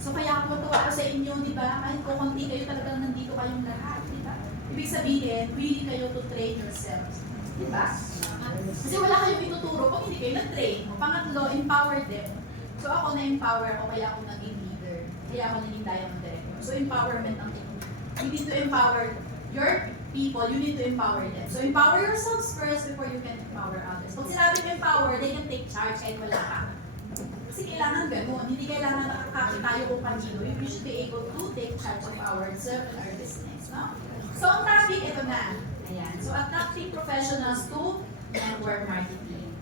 So kaya ako tuwa ko sa inyo, di ba? Kahit kung konti kayo, talagang nandito kayong lahat, di ba? Ibig sabihin, willing kayo to train yourselves. Di ba? Kasi wala kayong ituturo pag hindi kayo na-train. Pangatlo, empower them. So ako na-empower ako, kaya ako naging leader. Kaya ako naging diamond director. So empowerment ang tingin. You need to empower your people, you need to empower them. So empower yourselves first before you can empower others. Pag sinabi mo empower, they can take charge kahit wala ka. Kasi kailangan ganun. Hindi kailangan nakakapit tayo kung kanino. We should be able to take charge of ourselves and our business. No? So ang topic, ito na. Ayan. So attracting professionals to network marketing.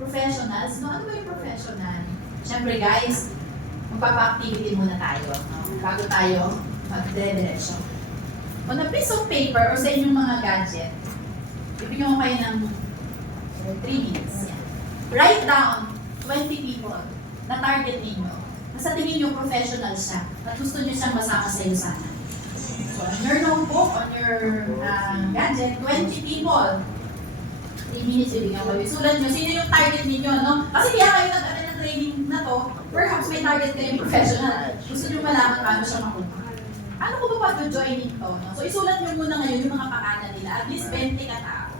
Professionals, no? Ano ba yung professional? Siyempre guys, magpapa-activity muna tayo. No? Bago tayo mag-diretso. On a piece of paper or sa inyong mga gadget, bibigyan ko kayo ng 3 minutes. Yan. Write down 20 people na target ninyo. Nasa tingin nyo professional siya at gusto nyo siyang masama sa iyo sana. So on your notebook, on your gadget, 20 people. 3 minutes bibigyan ko. Isulat nyo, sino yung target ninyo, no? Kasi kaya kayo nag-attend ng training na to, perhaps may target kayo professional. Gusto nyo malaman paano siya makuha. Ano ko ba pag-joining to, no? So isulat nyo muna ngayon yung mga pangalan nila. At least 20 katao.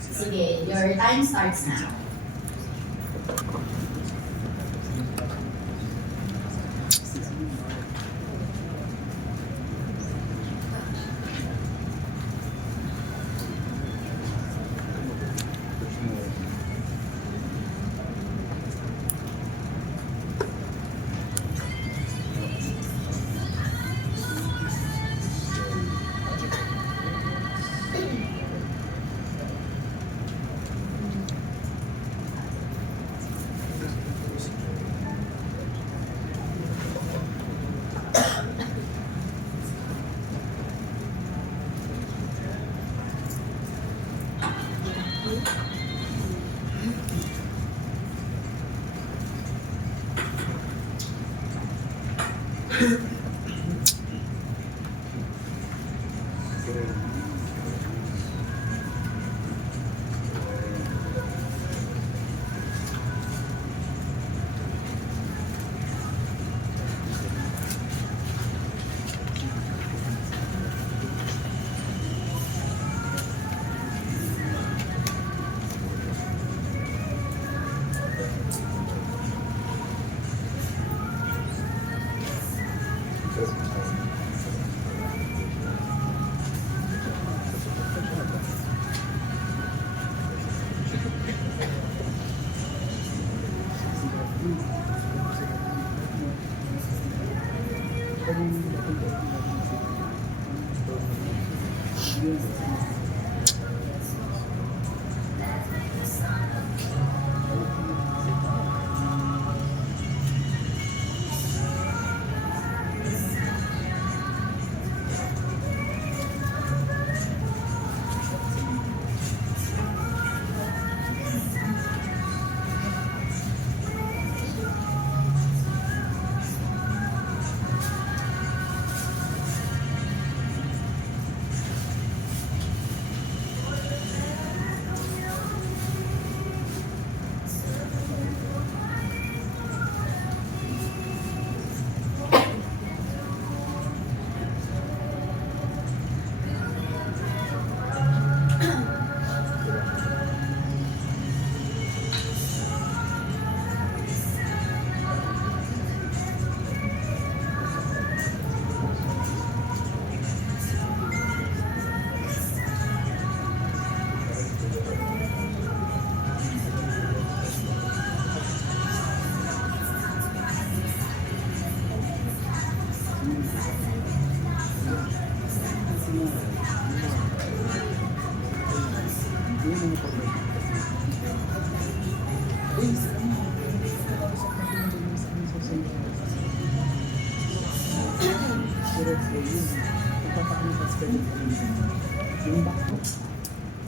Sige, your time starts now.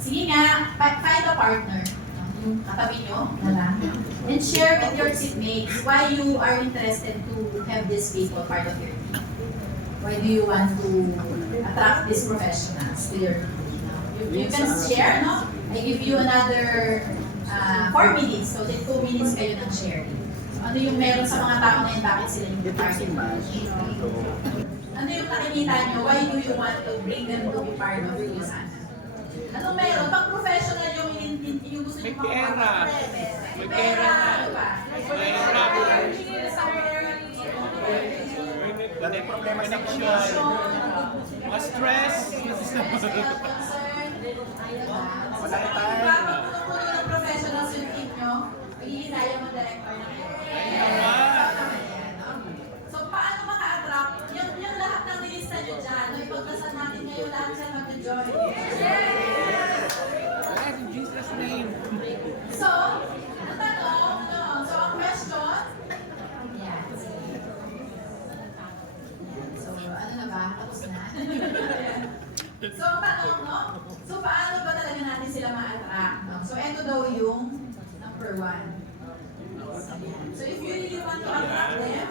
Sige nga, find a partner. Yung katabi nyo, na lang. And share with your seatmates why you are interested to have these people part of your team. Why do you want to attract these professionals to your team? You can share, no? I give you another 4 minutes. So, then 2 minutes kayo ng sharing. So, ano yung meron sa mga tao na yun, bakit sila yung target? Ano yung nakikita nyo? Why do you want to bring them to be part of USANA? Ano meron? Pag professional yung gusto nyo pera. May pera. Ano ba? May problema sa connection. Mas stress. Wala na tayo. Kapag puno ng professionals yung team nyo, magiging tayo ng director na kayo. So, paano maka-attract? Yung lahat ng nilista nyo dyan, no, ipagdasal natin ngayon lahat siya mag-join. In Jesus' name. So, ang tanong, so ang question, yan. So, ano na ba? Tapos na? So, ang tanong, no? So, paano ba talaga natin sila ma-attract? No? So, ito daw yung number 1. So, if you really want to attract them,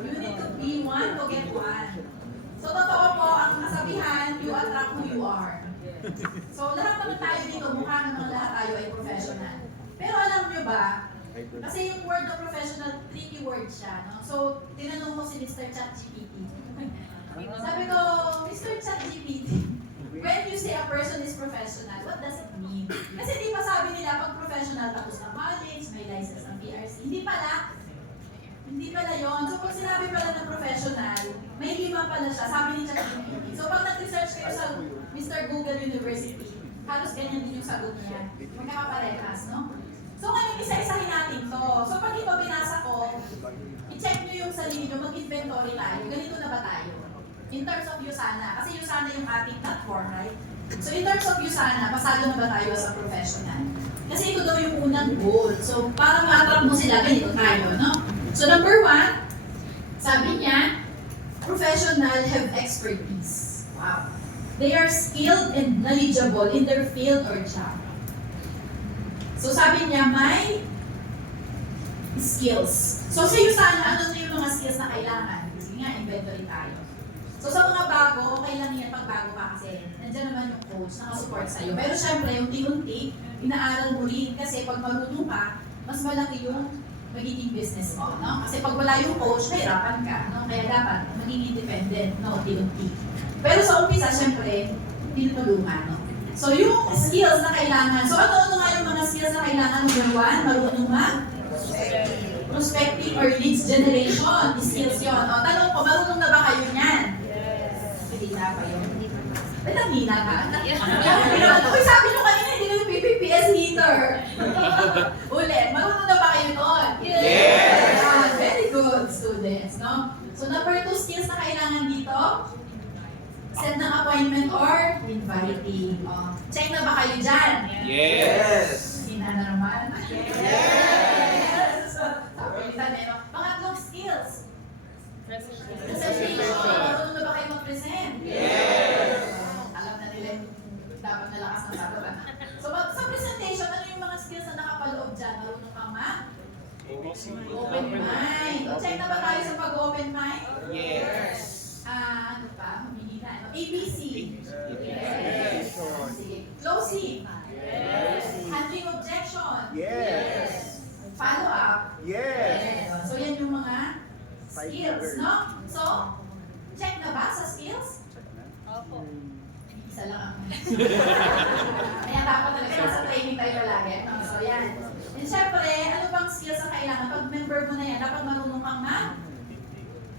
you need to be one to get one. So, totoo po, ang kasabihan, you attract who you are. So, lahat naman tayo dito, mukha naman lahat tayo ay professional. Pero alam nyo ba, kasi yung word na professional, tricky word siya. No? So, tinanong ko si Mr. ChatGPT. Sabi ko, Mr. ChatGPT, when you say a person is professional, what does it mean? Kasi di ba sabi nila, pag professional, tapos na college, may license ng PRC. Hindi pala yon. So, pag sinabi pala ng professional, may 5 pala siya. Sabi ni ChatGPT. So, pag nag-research kayo sa Mr. Google University, halos ganyan din yung sagot niya. Magkakaparehas, no? So, ngayon, isa-isahin natin to. So, pag ito binasa ko, i-check nyo yung sarili nyo, mag-inventory tayo. Ganito na ba tayo? In terms of USANA. Kasi USANA yung ating platform, right? So, in terms of USANA, pasado na ba tayo as a professional? Kasi ito daw yung unang goal. So, para ma-attract mo sila, ganito tayo, no? So, number 1, sabi niya, professional have expertise. Wow. They are skilled and knowledgeable in their field or job. So sabi niya, may skills. So sa USANA, ano na yung mga skills na kailangan? Sige nga, inventory tayo. So sa mga bago, okay lang yan pag bago ka kasi nandiyan naman yung coach, nakasupport sa'yo. Pero syempre, unti-unti, inaaral mo rin kasi pag marunong ka, mas malaki yung magiging business mo, no? Kasi pag wala yung coach, mahirapan ka, no? Kaya dapat maging independent, no? Unti-unti. Pero sa umpisa, syempre, tinutulungan, no? So yung skills na kailangan, so ano nga yung mga skills na kailangan? Number 1, marunong prospecting or leads generation, skills yun. O, tanong ko, marunong na ba kayo niyan? Hindi na pa yun. Ba't ang hina ka? Uy, sabi nyo kanina, hindi kayo PPPS heater. Ulit, marunong na ba kayo doon? Yes! Very good students, no? So, number 2 skills na kailangan dito, set ng appointment or inviting. O, check na ba kayo dyan? Yes! Hina na naman. Yes! Pangatlong skills. Presentation. Marunong na ba kayo mag-present? Yes! Alam na nila dapat nalakas ng sagot. So sa presentation, ano yung mga skills na nakapaloob dyan? Marunong kang open mind. O check na ba tayo sa pag-open mind? Yes! Ano pa? Humingi na. Ano? ABC. Yes. Sige. Closing. Yes. Handling objection. Yes. Follow up. Yes. So yan yung mga skills, no? So, check na ba sa skills? Opo. Isa lang ang kaya dapat talaga nasa training tayo palagi. No? So yan. And syempre, ano bang skills ang kailangan? Pag member mo na yan, dapat marunong kang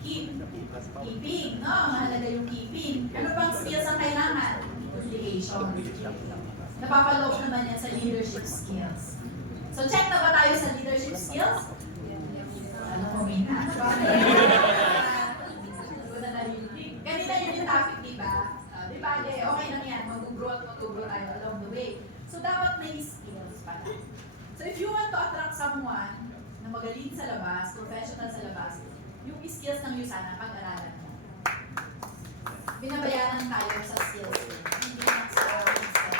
keeping, no? Mahalaga yung keeping. Ano bang skills ang kailangan? Communication. Napapaloob naman yan sa leadership skills. So check na ba tayo sa leadership skills? Ano ko, Mina? Kanina yun yung topic, di ba? Di ba, okay lang yan. Mag-grow at mag-grow tayo along the way. So dapat may skills pala. So if you want to attract someone na magaling sa labas, professional sa labas, yung skills ng USANA, pag-aralan mo. Binabayaran tayo sa skills. Hindi lang sa mindset.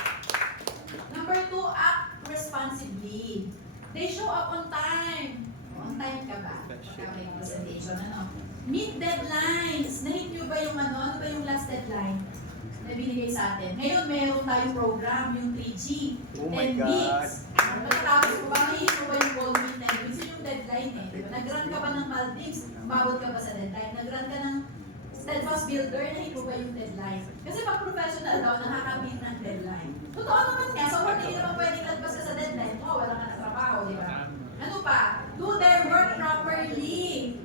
Number 2, act responsibly. They show up on time. On time ka ba? Pagka may presentation, ano? Meet deadlines. Na-hit nyo ba yung ano ba yung last deadline na binigay sa atin? Ngayon, meron tayong program, yung 3G. Oh my 10 God. weeks. Pagkatapos mo ba, mahihit mo ba yung goal meet 10 weeks? Yun yung deadline eh. Diba? Nag-run ka ba ng Maldives? Umabot ka ba sa deadline? Nag-run ka ng Steadfast Builder, nahit mo ba yung deadline? Kasi pag professional daw, nakaka-meet ng deadline. Totoo naman nga, so hindi naman pwedeng lagpas ka sa deadline. Wala ka na trabaho, di ba? Ano pa? Do their work properly.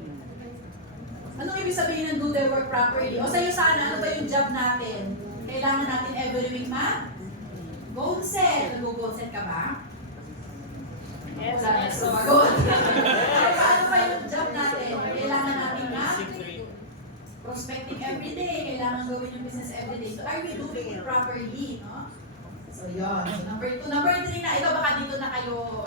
Anong ibig sabihin ng do their work properly? O sa'yo sana, ano ba yung job natin? Kailangan natin every week goal set. Nag-goal set ka ba? Yes. Wala na sumagot. Ano pa yung job natin? Kailangan natin prospecting every day. Kailangan gawin yung business every day. So are we doing it properly? No? So yun. So number 2. Number 3 na. Ito baka dito na kayo,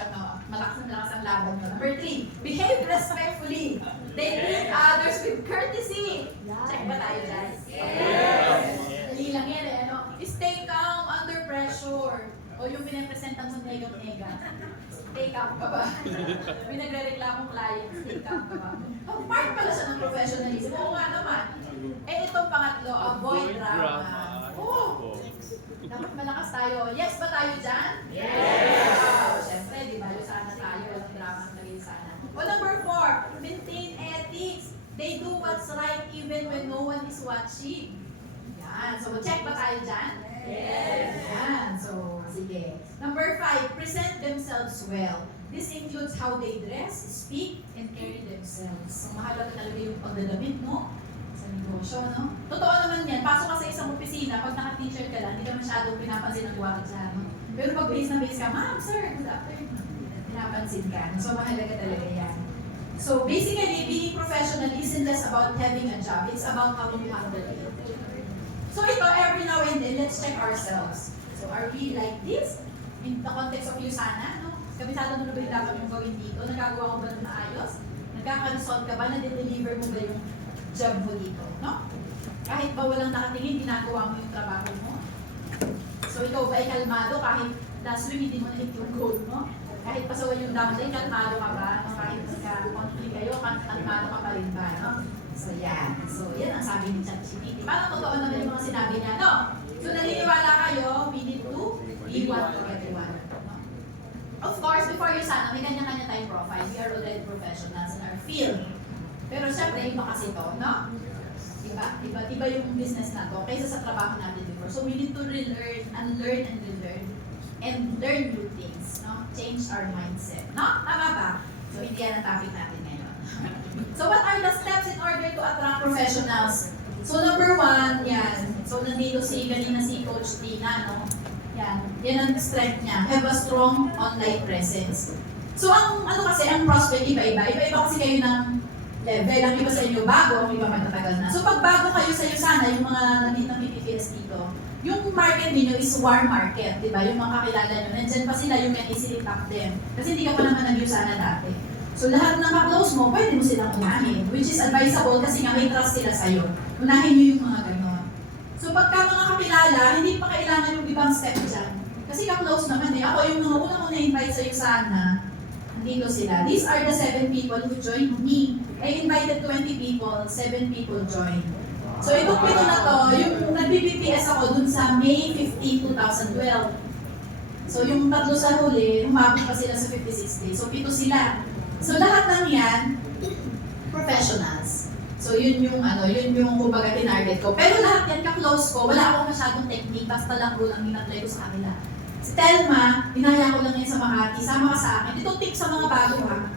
malakas ang laban nyo. Number 3. Behave respectfully. They treat others with courtesy. Check ba tayo, guys? Yes! Dali lang yan eh. Ano? Stay calm under pressure. O yung pinapresentan mo nega-nega. Stay calm ka ba? May nagre-reklamong client, stay calm ka ba? Oh, part pala siya ng professionalism. Oo nga naman. Eh itong pangatlo, avoid drama. Oh! Dapat malakas tayo. Yes ba tayo dyan? Yes! Siyempre, di ba? Sana tayo. Walang drama ang lagay sana. O number 4, maintain ethics. They do what's right even when no one is watching. Yan. So, check ba tayo dyan? Yes! Yan. So, sige. Number 5, present themselves well. This includes how they dress, speak, and carry themselves. So, mahalaga talaga yung pagdadamit, no? Sa negosyo, no? Totoo naman yan. Pasok ka sa isang opisina, pag naka-t-shirt ka lang, hindi ka masyadong pinapansin ang gawa ka dyan, no? Pero pag base na base ka, ma'am, sir, good afternoon. Pinapansin ka. So, mahalaga talaga yan. So, basically, being professional isn't just about having a job. It's about how you handle it. So, ito, every now and then, let's check ourselves. So, are we like this? In the context of USANA, no? Kabisado mo na ba yung dapat yung gawin dito? Nagagawa mo ba ng maayos? Nagkakaresult ka ba? Na-deliver mo ba yung job mo dito? No? Kahit ba walang nakatingin, ginagawa mo yung trabaho mo? So, ikaw ba ay kalmado kahit last week hindi mo na-hit yung goal mo? Kahit pasawan yung damay, kalmado ka ba? No? Kahit magka-conflict kayo, kalmado ka pa rin ba? No? So, So yan. So yan ang sabi ni ChatGPT. Parang totoo naman yung mga sinabi niya, no? So naniniwala kayo, we need to be one to everyone. No? Of course, before you sana, may kanya-kanya tayong profile. We are already professionals in our field. Pero syempre, iba kasi to, no? Iba yung business na to kaysa sa trabaho natin before. So we need to relearn, unlearn and relearn, and learn new things, no? Change our mindset, no? Tama ba? So hindi yan ang topic natin ngayon. So what are the steps in order to attract professionals? So number one, yan. So nandito kanina si Coach Tina, no? Yan ang strength niya. Have a strong online presence. So ang ang prospect iba-iba. Iba-iba kasi kayo ng level. Ang iba sa inyo bago, ang iba matatagal na. So pag bago kayo sa iyo sana, yung mga nandito ng PPPS dito, yung market niyo is warm market, di ba? Yung mga kakilala nyo, nandyan pa sila, you can easily tap them. Kasi hindi ka pa naman nag-usana dati. So lahat ng ka-close mo, pwede mo silang unahin, which is advisable kasi nga may trust sila sa'yo. Unahin nyo yung mga ganon. So pagka mga kakilala, hindi pa kailangan yung ibang step dyan. Kasi ka-close naman eh. Ako yung mga unang na-invite sa'yo sana, dito sila. These are the 7 people who joined me. I invited 20 people, 7 people joined. So itong pito na to, yung nag-BPPS ako dun sa May 15, 2012. So yung tatlo sa huli, humabot pa sila sa 56 days. So pito sila. So lahat ng yan, professionals. So yun yung kumbaga tinarget ko. Pero lahat yan ka-close ko, wala akong masyadong technique, basta lang rule ang in-apply ko sa kanila. Si Telma, inaya ko lang yan sa Makati, sama ka sa akin. Ito tip sa mga bago ha.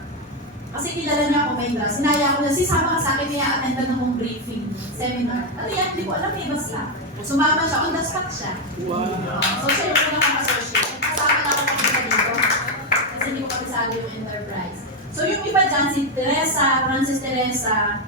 Kasi kilala niya ako may dress. Sinaya ko na, sama ka sa akin, kaya attend akong briefing, seminar. Ano yan, hindi ko alam eh, basta. Sumama siya, on the spot siya. Wow. So siya yung unang associate. Kasama na ako kapag dito. Kasi hindi ko kabisado yung enterprise. So yung iba dyan, si Teresa, Francis Teresa.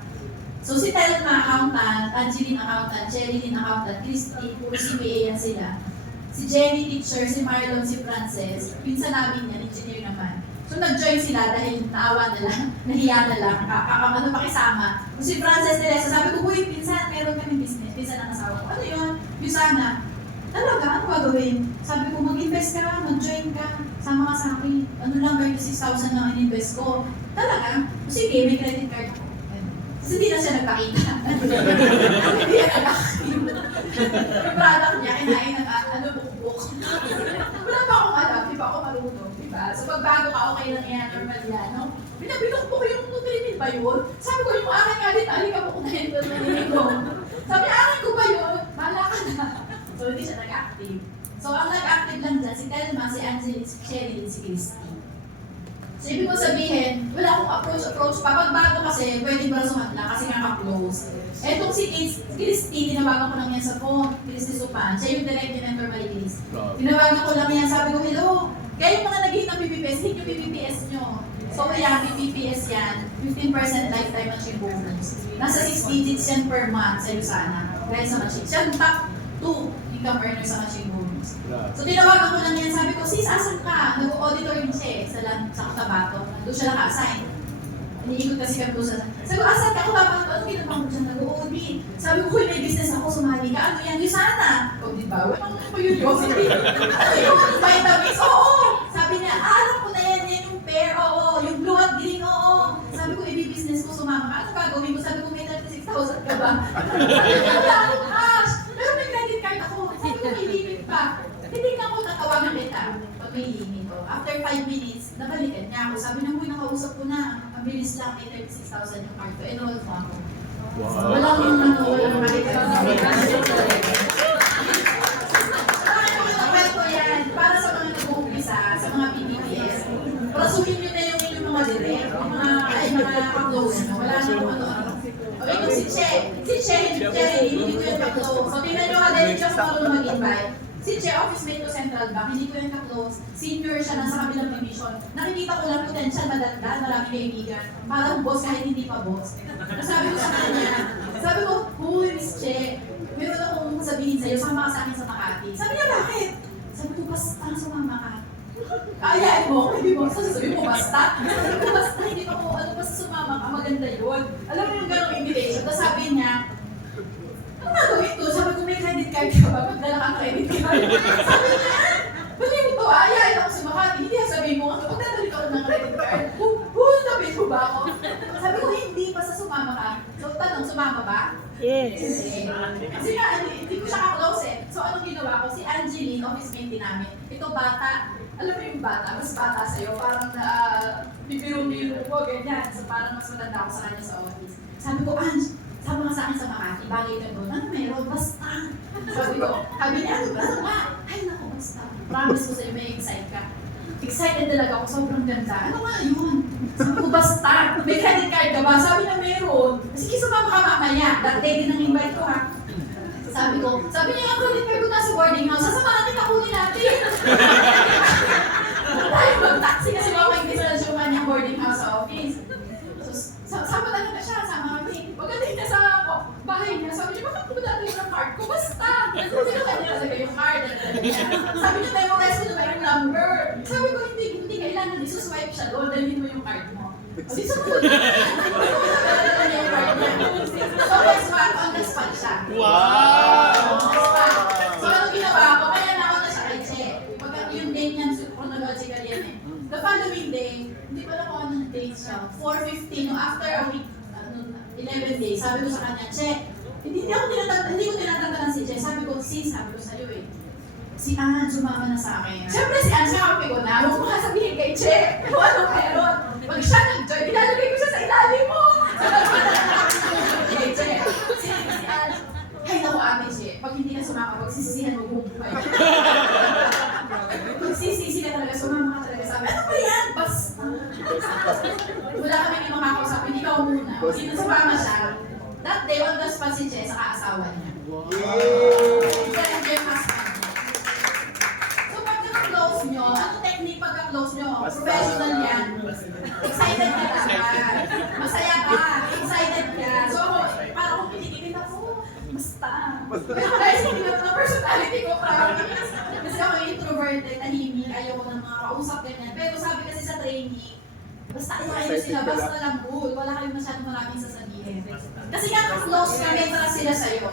So si Telma, accountant, Angeline, accountant, Jerilyn, accountant, Christy, puro CPA yan sila. Si Jenny, teacher, si Marlon, si Frances. Pinsan namin yan, engineer naman. So nag-join sila dahil naawa na lang, nahiya na lang, pakisama. So si Frances Teresa, sabi ko, uy, pinsan, meron kami business, pinsan ang asawa ko. Ano yun? Yung sana, talaga, ano gagawin? Sabi ko, mag-invest ka, mag-join ka, sama ka sa akin. Ano lang, 26,000 lang in-invest ko. Talaga? Sige, may credit card ako. Kasi hindi na siya nagpakita. Hindi na nag-active. Yung product niya, kinain ng bukbuk. Wala pa akong alam, di pa ako marunong. Diba? So pag bago ka, okay lang yan, normal yan. No? Binabilok ko yung Nutrimil ba yun? Sabi ko, yung akin nga din, alikabok na yun doon narinig ko. Sabi, akin ko ba yun? Bahala ka na. So hindi siya nag-active. So ang nag-active lang dyan, si Telma, si Angeline, si Sherilyn, si Christy. So ibig ko sabihin, wala akong approach pa. Pag bago kasi, pwede brasuhan lang kasi nga ka-close. Etong si Christy, tinawagan ko lang yan sa phone, Christy Supan. Siya yung direct mentor Malikilis. Tinawagan ko lang yan, sabi ko, hello, kaya yung mga nag-hit ng PPPS, hit yung PPPS nyo. So kaya PPPS yan, 15% lifetime machine bonus. Nasa 6 digits yan per month sa sana. Dahil sa machine. Siya yung top 2 income earner sa machine bonus. So tinawagan ko lang yan, sabi ko, sis, asan ka? Nag-auditor yung siya sa Cotabato. Doon siya naka-assign. Iniikot kasi kami doon sa... Sabi ko, asan ka? Cotabato, ano ginagawa mo dyan? Nag-OD. Sabi ko, may business ako, sumali ka. Ano yan? Yung sana. O, di ba? Walang curiosity. Ano yun? Vitamix? Oo! Sabi niya, alam ko na yan. Yan yung pear. Oo. Yung blue at green. Oo. Sabi ko, i-business ko, sumama ka. Ano gagawin mo? Sabi ko, may 36,000 ka ba? Sabi ko, wala akong cash. Pero may credit card ako. Sabi ko, may limit pa. Hindi ka ako tatawagan kita pag may limit ko. After 5 minutes, nabalikan niya ako. Sabi niya, nakausap ko na. Ang bilis lang, may 36,000 yung card ko. Enroll mo ako. Wow. Walang walang malikan. Kwento yan, para sa mga nag-uumpisa, sa mga PPPS, prasuhin nyo na yung inyong mga direct, yung mga ka-close nyo. Wala na kung ano-ano. Okay, kung si Che, hindi ko yan ka-close. So, tingnan nyo ka din siya kung marunong mag-invite. Si Che, office mate ko Central Bank, hindi ko yan ka-close. Senior siya, nasa kabilang division. Nakikita ko lang potential madagdag, marami kaibigan. Parang boss kahit hindi pa boss. Sabi ko sa kanya, sabi ko, huy, Miss Che, meron akong sabihin sa'yo, sama ka sa akin sa Makati. Sabi niya, bakit? Sabi ko, basta sumama ka. Ayain mo, hindi mo, sasabi mo, basta. Sabi ko, basta, hindi pa ko, basta sumama ka, maganda yun. Alam mo yung gano'ng invitation. Tapos sabi niya, ano gagawin ko? Sabi ko, may credit card ka ba? Magdala kang credit card. Sabi niya, ba't mo to? Ayain ako sa Makati. Hindi, sabihin mo, magdadali ka ng credit card. Sabihin mo ba ako? Sabi ko, hindi, basta sumama ka. So, tanong, sumama Kasi nga, hindi ko siya ka-close eh. So, anong ginawa ko? Si Angeline, office mate din namin. Ito bata, alam mo yung bata, mas bata sa'yo, parang bibiro-biro ko, ganyan. So, parang mas matanda ako sa kanya sa office. Sabi ko, Ange, sama ka sa akin sa Makati, bagay ka doon. Ano meron? Basta. Sabi niya, ano ba? Ay, naku, basta. Promise ko sa'yo, may excite ka. Excited talaga ako, sobrang ganda. Ano nga yun? Sabi ko, basta. May credit card ka ba? Sabi na meron. Sige, sumama ka mamaya. That day din ang invite ko ha. Sabi niya, ang credit card ko nasa boarding house. Sasama natin, takunin natin. Tayo mag-taxi kasi mamay business yung kanyang boarding house sa office. So, sama talaga siya, sama kami. Pagdating niya sa bahay niya, sabi niya, bakit ko ba dati yung card ko? Basta! Sino kanya talaga yung card? Sabi niya, memorize ko na yung number. Sabi ko, hindi kailangan, isuswipe siya doon, dalhin mo yung card mo. O di sumunod na. Yung card niya. So, guess what? On the spot siya. Wow! So, ano ginawa ko? Kaya nauna siya kay Che. Pagka yung date niyan, chronological yan eh. The following day, hindi pa lang ako anong date siya. 4:15, no, after a week, 11 days, sabi ko sa kanya, Che, hindi ko tinatantanan si Che. Sabi ko, sabi ko sa'yo eh. Si Ann, sumama na sa akin. Siyempre si Ann, sabi ko na, huwag mo nga sabihin kay Che, kung anong meron. Pag siya nag-join, pinalagay ko siya sa ilalim mo. Kay Che, si Ann, ay naku ate Che, pag hindi na sumama, pagsisisihan mo buhay. Pagsisisi ka talaga, sumama ka talaga. Sabi, ano ba yan? Basta. Wala kami may makakausapin, ikaw muna. Hindi na sumama siya. That day, on the spot si Che, saka asawa niya. Siya ang yung husband. So pagka-close nyo, ano technique pagka-close nyo? Professional yan. Excited ka dapat. Masaya ka. Excited ka. So ako, parang kung pinikipin ako, basta. Pero guys, hindi na personality ko, promise. Kasi ako introverted, tahimik, ayoko ng mga kausap ganyan. Pero sabi kasi sa training, basta ayaw sila, basta lambul. Wala kayong masyadong maraming sasabihin. Kasi nga close kami para sila sa'yo.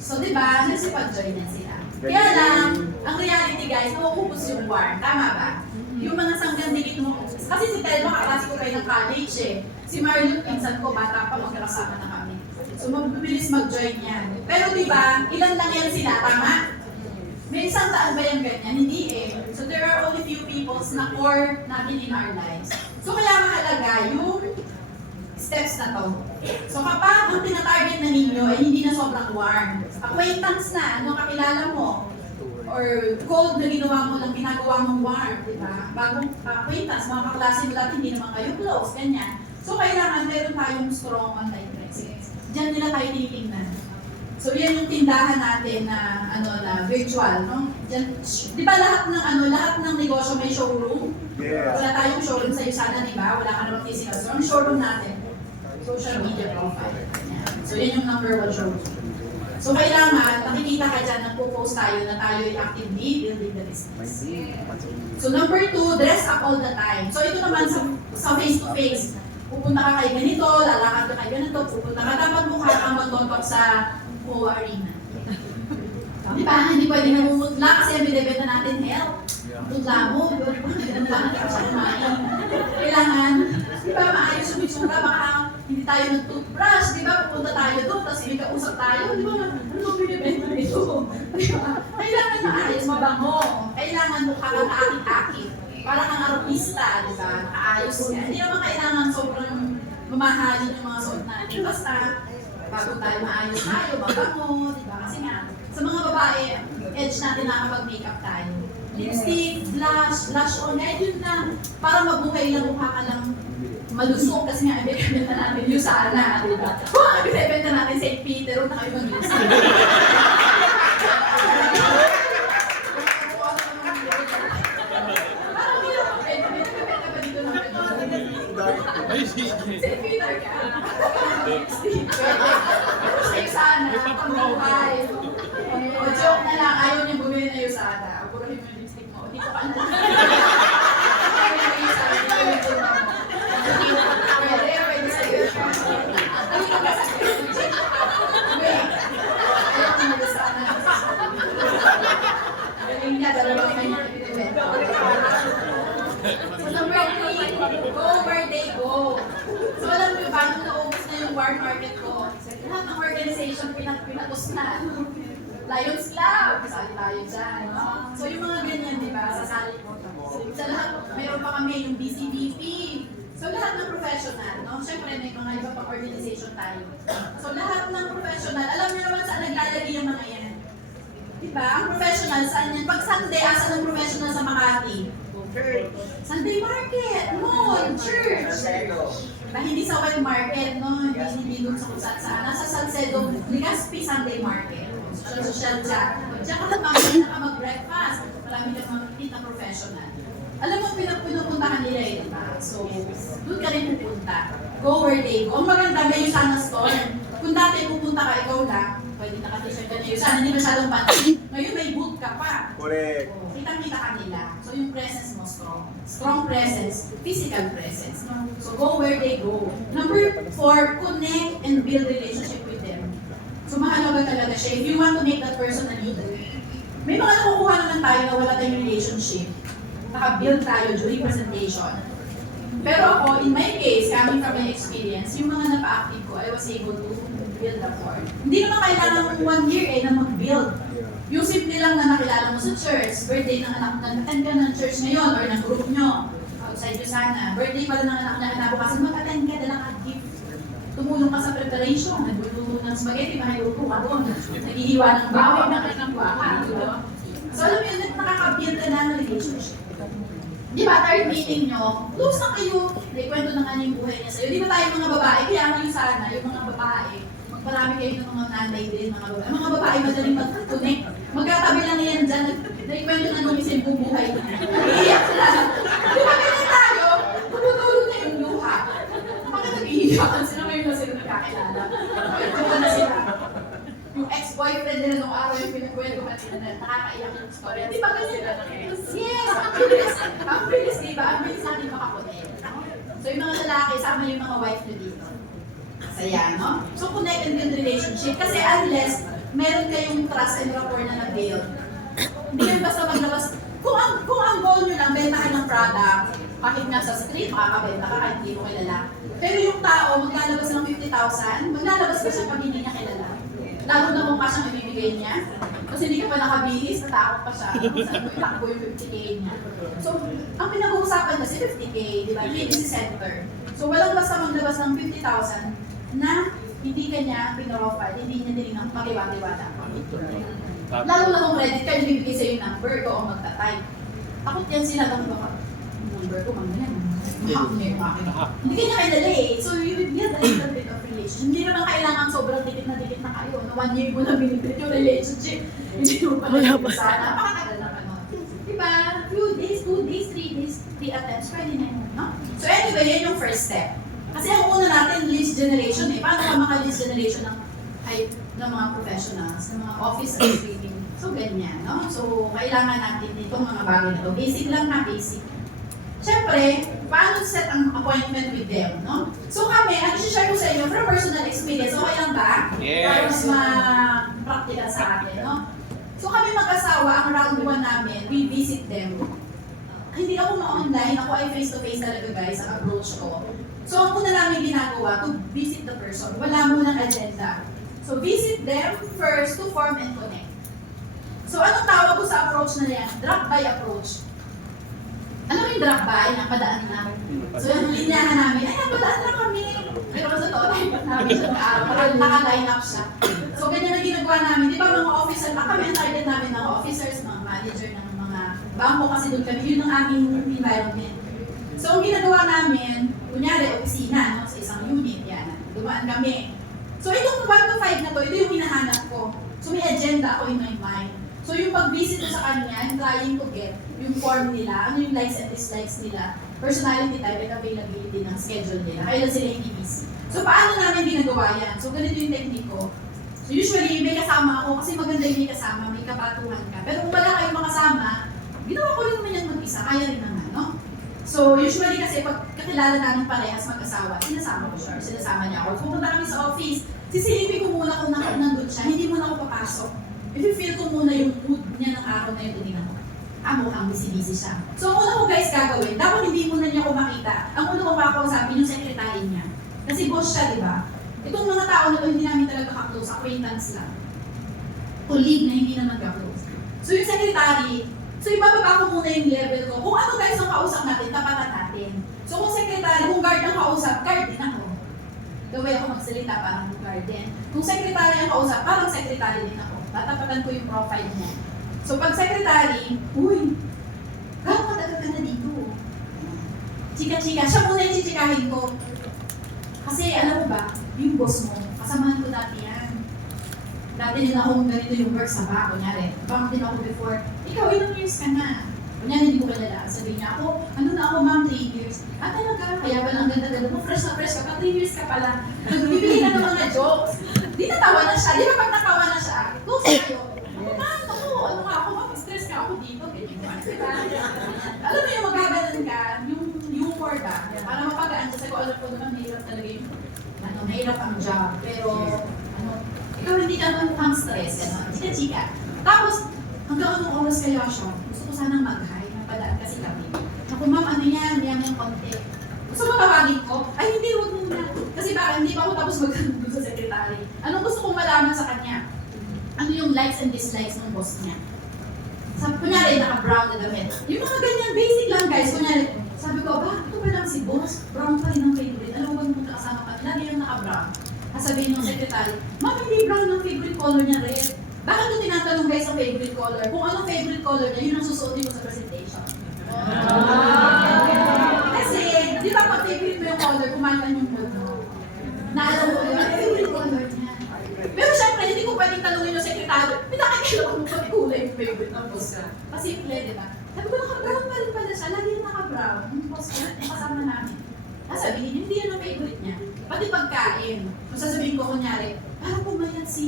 So diba, nagsipag-join na sila. Kaya lang, ang reality guys, nauubos yung warm. Tama ba? Yung mga sanggang dikit mo. Kasi si Ted, makaklase ko kayo ng college eh. Si Marlon, pinsan ko, bata pa, magkakasama na kami. So mabilis mag-join yan. Pero diba, ilan lang yan sila, tama? May isang daan ba yung ganyan? Hindi eh. So there are only few people na core natin in our lives. So kaya mahalaga yung steps na to. So kapag ang tinatarget na ninyo ay hindi na sobrang warm, acquaintance na, ano kakilala mo, or cold na ginawa mo lang, ginagawa mong warm, di ba? Bagong acquaintance, mga kaklase mo dati, hindi naman kayo close, ganyan. So kailangan meron tayong strong online presence. Diyan nila tayo tinitingnan. So yan yung tindahan natin na na virtual, no? Diyan, di ba lahat ng negosyo may showroom? Wala tayong showroom sa sana, di ba? Wala ka namang physical. So ang showroom natin, social media profile. Yan. So yan yung number 1 showroom. So kailangan, nakikita ka dyan, nagpo-post tayo na tayo ay actively building the business. So number 2, dress up all the time. So ito naman sa face-to-face. Pupunta ka kay ganito, lalakad ka kay ganito, pupunta ka, dapat mukha kang mag-contact sa arena. Di ba? Hindi pwede namumutla kasi ang binibenta natin health. Tutla mo, kailangan, di ba, maayos yung itsura, baka hindi tayo nag-toothbrush, di ba, pupunta tayo doon, tapos may kausap tayo, di ba, ano binibenta nito? Di ba? Kailangan maayos, mabango, kailangan mukha kang kaakit-akit, para kang artista, di ba, nakaayos yan. Hindi naman kailangan sobrang mamahalin yung mga suot natin, basta, bago tayo maayos tayo, mabango, di ba, kasi nga, sa mga babae, edge natin nakakapag-makeup tayo. Lipstick, blush on, kahit yun lang. Para mabuhay lang, mukha ka lang malusok kasi nga ibibenta natin yung sana, di ba? Kung ibibenta natin St. Peter, huwag na kayo mag-lipstick. Parang hindi lang magbenta ba dito ng Ay, sige. St. Peter ka. Lipstick. Lipstick sana, pang-buhay. O joke na lang, ayaw niya bumili na yung sana. Puro yung lipstick mo. Dito ka na. Pwede sa'yo. Ano yung kasakit? Wait. Ayaw ko na sana. Galing niya, dalawang kanya pinibenta. So number 3, go birthday, go. So alam mo ba, nung naubos na yung war market ko, lahat ng organization pinatos na. Lions Club, kasali tayo dyan. No? So yung mga ganyan, di ba, sasali mo. Sa lahat, mayroon pa kami yung BCBP. So lahat ng professional, no? Siyempre may mga iba pang organization tayo. So lahat ng professional, alam niyo naman saan naglalagay yung mga yan. Diba? Ang professional, saan yan? Pag Sunday, asan ang professional sa Makati? Sunday market, mall, church. Na hindi sa wet market, no? Hindi doon sa kung saan. Nasa Salcedo, Legazpi Sunday market. Social chat. Diyan ka mag-breakfast. Marami kang makikita professional. Alam mo, pinupuntahan nila yun, diba? So, doon ka rin pupunta. Go where they go. Ang maganda, may yung sana store. Kung dati pupunta ka, ikaw lang, pwede naka-t-shirt ka na yun. Sana hindi masyadong pansin. Ngayon may boot ka pa. Correct. Kitang-kita ka nila. So yung presence mo strong. Strong presence, physical presence. So go where they go. Number 4, connect and build relationship with them. So mahalaga talaga siya. If you want to make that person a leader, may mga nakukuha naman tayo na wala tayong relationship. Naka-build tayo during presentation. Pero ako, in my case, coming from my experience, yung mga napa-active ko, I was able to build rapport. Hindi naman kailangan ng 1 year na mag-build. Yung simple lang na nakilala mo sa church, birthday ng anak na attend ka ng church ngayon or ng group nyo, outside nyo sana, birthday pala ng anak na kinabukasan, mag-attend ka, dala ka gift. Tumulong ka sa preparation, nagluluto ng spaghetti, mahiluto ka doon, naghihiwa ng bawang, nakikangwa ka. So alam mo yun, nakaka-build ka na ng relationship. Di ba, third meeting nyo, close na kayo, naikwento na nga niya yung buhay niya sa'yo. Di ba tayo mga babae, kaya ngayon sana, yung mga babae, magparami kayo ng mga nanay din, mga babae. Mga babae, madaling mag-connect. Magkatabi lang yan dyan, naikwento na nung isa yung buhay niya. Nag-iiyak sila. Di ba ganyan tayo? Tutulog na yung luha. Bakit nag-iiyakan sila ngayon na sila nagkakilala? Nagkwento na sila. Yung ex-boyfriend nila nung araw yung pinagkwento ka nila, nakakaiyak yung story. Di ba ganyan? Yes! Ang bilis, di ba? Ang bilis natin makakonect. So yung mga lalaki, sama yung mga wife nyo dito. Saya, no? So connect and build relationship. Kasi unless meron kayong trust and rapport na nag-build, hindi yan basta maglabas. Kung ang goal nyo lang, bentahan ng product, kahit nga sa street, makakabenta ka kahit hindi mo kilala. Pero yung tao, maglalabas ng 50,000, maglalabas ka siya pag hindi niya kilala. Lalo na kung pa siyang ibibigay niya. Kasi hindi ka pa nakabihis, natakot pa siya. Saan mo itakbo yung 50K niya. So, ang pinag-uusapan kasi 50K, di ba? Hindi si center. So, walang basta maglabas ng 50,000 na hindi ka niya pinrofile, hindi niya din ang pakiwati-wata. Lalo na kung credit card, bibigay sa'yo yung number ko o magta-type. Takot yan sila lang baka, number ko, mamaya, mahak niya yung akin. Hindi ka niya kilala eh. So, you will build a little bit of relation. Hindi naman kailangan sobrang dikit na kayo. Na 1 year mo na binibigit yung relationship. Hindi mo pa na sana. Pakakagal na ka nun. Diba? Few days, 2 days, 3 days, 3 attempts, pwede na yun, no? So anyway, yan yung first step. Kasi ang una natin, leads generation eh. Paano ka maka-leads generation ng mga professionals, ng mga officers, training? So ganyan, no? So kailangan natin itong mga bagay na to. Basic lang na, basic. Siyempre, paano set ang appointment with them, no? So kami, ano share ko sa inyo from personal experience, okay lang ba? Yes. Para mas ma-practical sa atin, no? So kami mag-asawa, ang round 1 namin, we visit them. Hindi ako ma-online, ako ay face-to-face talaga guys, ang approach ko. So ang una namin ginagawa, to visit the person. Wala mo ng agenda. So visit them first to form and connect. So anong tawag ko sa approach na yan? Drop-by approach. Ano yung drop-by? Napadaan na. So yung linyahan namin, ay napadaan na kami. Pero sa totoo, namin siya naka-line up siya. So ganyan na ginagawa namin. Di ba mga officer, kami ang target namin ng officers, mga manager ng mga bangko kasi doon kami. Yun ang aming environment. So ang ginagawa namin, kunyari, opisina, no, sa isang unit, yan. Dumaan kami. So itong 1 to 5 na to, ito yung hinahanap ko. So may agenda ako in my mind. So yung pag-visit ko sa kanya, I'm trying to get yung form nila, ano yung likes and dislikes nila, personality type and availability ng schedule nila. Kailan sila hindi busy. So paano namin ginagawa yan? So ganito yung technique ko. So usually may kasama ako kasi maganda yung may kasama, may kapatuhan ka. Pero kung wala kayong makasama, ginawa ko rin naman yan mag-isa, kaya rin naman, no? So usually kasi pag kakilala namin parehas mag-asawa, sinasama ko siya or sinasama niya ako. Pupunta kami sa office, sisilipin ko muna kung nandun siya, hindi muna ako papasok. I-feel ko muna yung mood niya ng araw na yung tingnan ko. Mukhang busy-busy siya. So, ang una ko guys gagawin, dapat hindi muna niya ako makita. Ang una ko makakausapin yung secretary niya. Kasi boss siya, di ba? Itong mga tao na to, hindi namin talaga ka-close, acquaintance lang. Colleague na hindi naman ka-close. So yung secretary, so ibababa ko muna yung level ko. Kung ano guys ang kausap natin, tapatan natin. So kung secretary, kung guard ang kausap, guard din ako. Gawin ako magsalita parang guard din. Kung secretary ang kausap, parang secretary din ako. Tatapatan ko yung profile niya. So pag secretary, uy, gano'n katagal ka na dito? Chika-chika, siya muna yung chichikahin ko. Kasi alam mo ba, yung boss mo, kasamahan ko dati yan. Dati din akong ganito yung work sa ba, kunyari. Bank din ako before. Ikaw, ilang years ka na? Kunyari, hindi ko kilala. Sabihin niya ako, ano na ako ma'am, 3 years. Ah, talaga? Kaya pala ang ganda-ganda mo, fresh na fresh ka pa, 3 years ka pala. Nagbibigay ka ng mga jokes. Di natawa na siya. Di ba pag natawa na siya, close kayo. Ako ma'am, ako, ano nga ako, mag-stress ka ako dito. Ganyan. Diba? Alam mo yung magagalan ka, yung humor ba? Para mapagaan siya. Kasi ko alam ko naman, mahirap talaga yung, mahirap ang job. Pero, ikaw hindi ka naman mukhang stress, gano'n. Chika-chika. Tapos, hanggang anong oras kaya siya? Gusto ko sanang mag-hi, napadaan kasi kami. Ako, ma'am, ano yan? Yan yung konti. Gusto mo tawagin ko? Ay, hindi, huwag muna. Kasi baka hindi pa ako tapos magkano sa secretary. Anong gusto kong malaman sa kanya? Ano yung likes and dislikes ng boss niya? Sabi, kunyari, naka-brown na damit. Yung mga ganyan, basic lang guys. Kunyari, sabi ko, ba, ito pa lang si boss? Brown pa rin ang favorite. Ano ba yung kasama pa? Lagi yung naka-brown. Sabihin ng secretary, ma'am, hindi brown ang favorite color niya, red. Bakit ko tinatanong guys ang favorite color? Kung anong favorite color niya, yun ang susuotin mo sa presentation. Kasi, di ba pag favorite mo yung color, kumakan yung mood mo. Naalam mo yun, ang favorite color niya. Pero syempre, hindi ko pwedeng tanongin yung secretary, pinakakilala mo pati kulay yung favorite ng boss ka. Pasimple, di ba? Sabi ko, naka-brown pa rin pala siya, lagi yung naka-brown. Yung boss ka, yung kasama namin. Sabihin, hindi yan ang favorite niya. Pati pagkain. Kung sasabihin ko, kunyari, parang pumayat si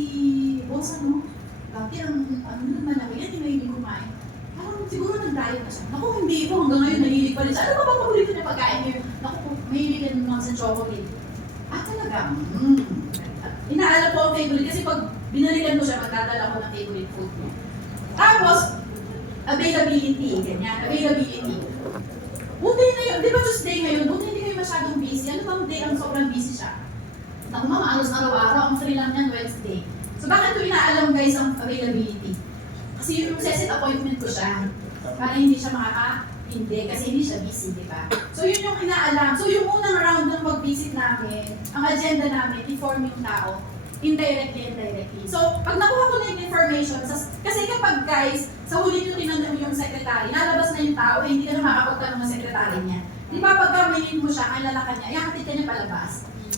boss, ano? Dati ang, ano naman ako, yan, hindi mahilig kumain. Parang siguro nag-diet na siya. Naku, hindi ko, hanggang ngayon nahilig pa rin siya. Ano ba paborito niya pagkain niyo? Naku, mahilig yan mga sa chocolate. Ah, talaga? Inaalam ko ang favorite kasi pag binalikan ko siya, magdadala ko ng favorite food niya. Tapos, availability, ganyan, availability. Buti na yun, di ba Tuesday ngayon, buti hindi kayo masyadong busy. Ano bang day ang sobrang busy siya? Naku mama, alos araw-araw, ang free lang niyan Wednesday. So bakit ko inaalam guys ang availability? Kasi yun yung set appointment ko siya. Para hindi siya hindi, kasi hindi siya busy, di ba? So yun yung inaalam. So yung unang round ng mag-visit namin, ang agenda namin, inform yung tao, indirectly. So pag nakuha ko na yung information, kasi kapag guys, sa huli nyo tinanong yung secretary, nalabas na yung tao, hindi ka na makakapagtanong ng secretary niya. Di ba pagka minute mo siya, alala ka niya, iakatid ka niya palabas.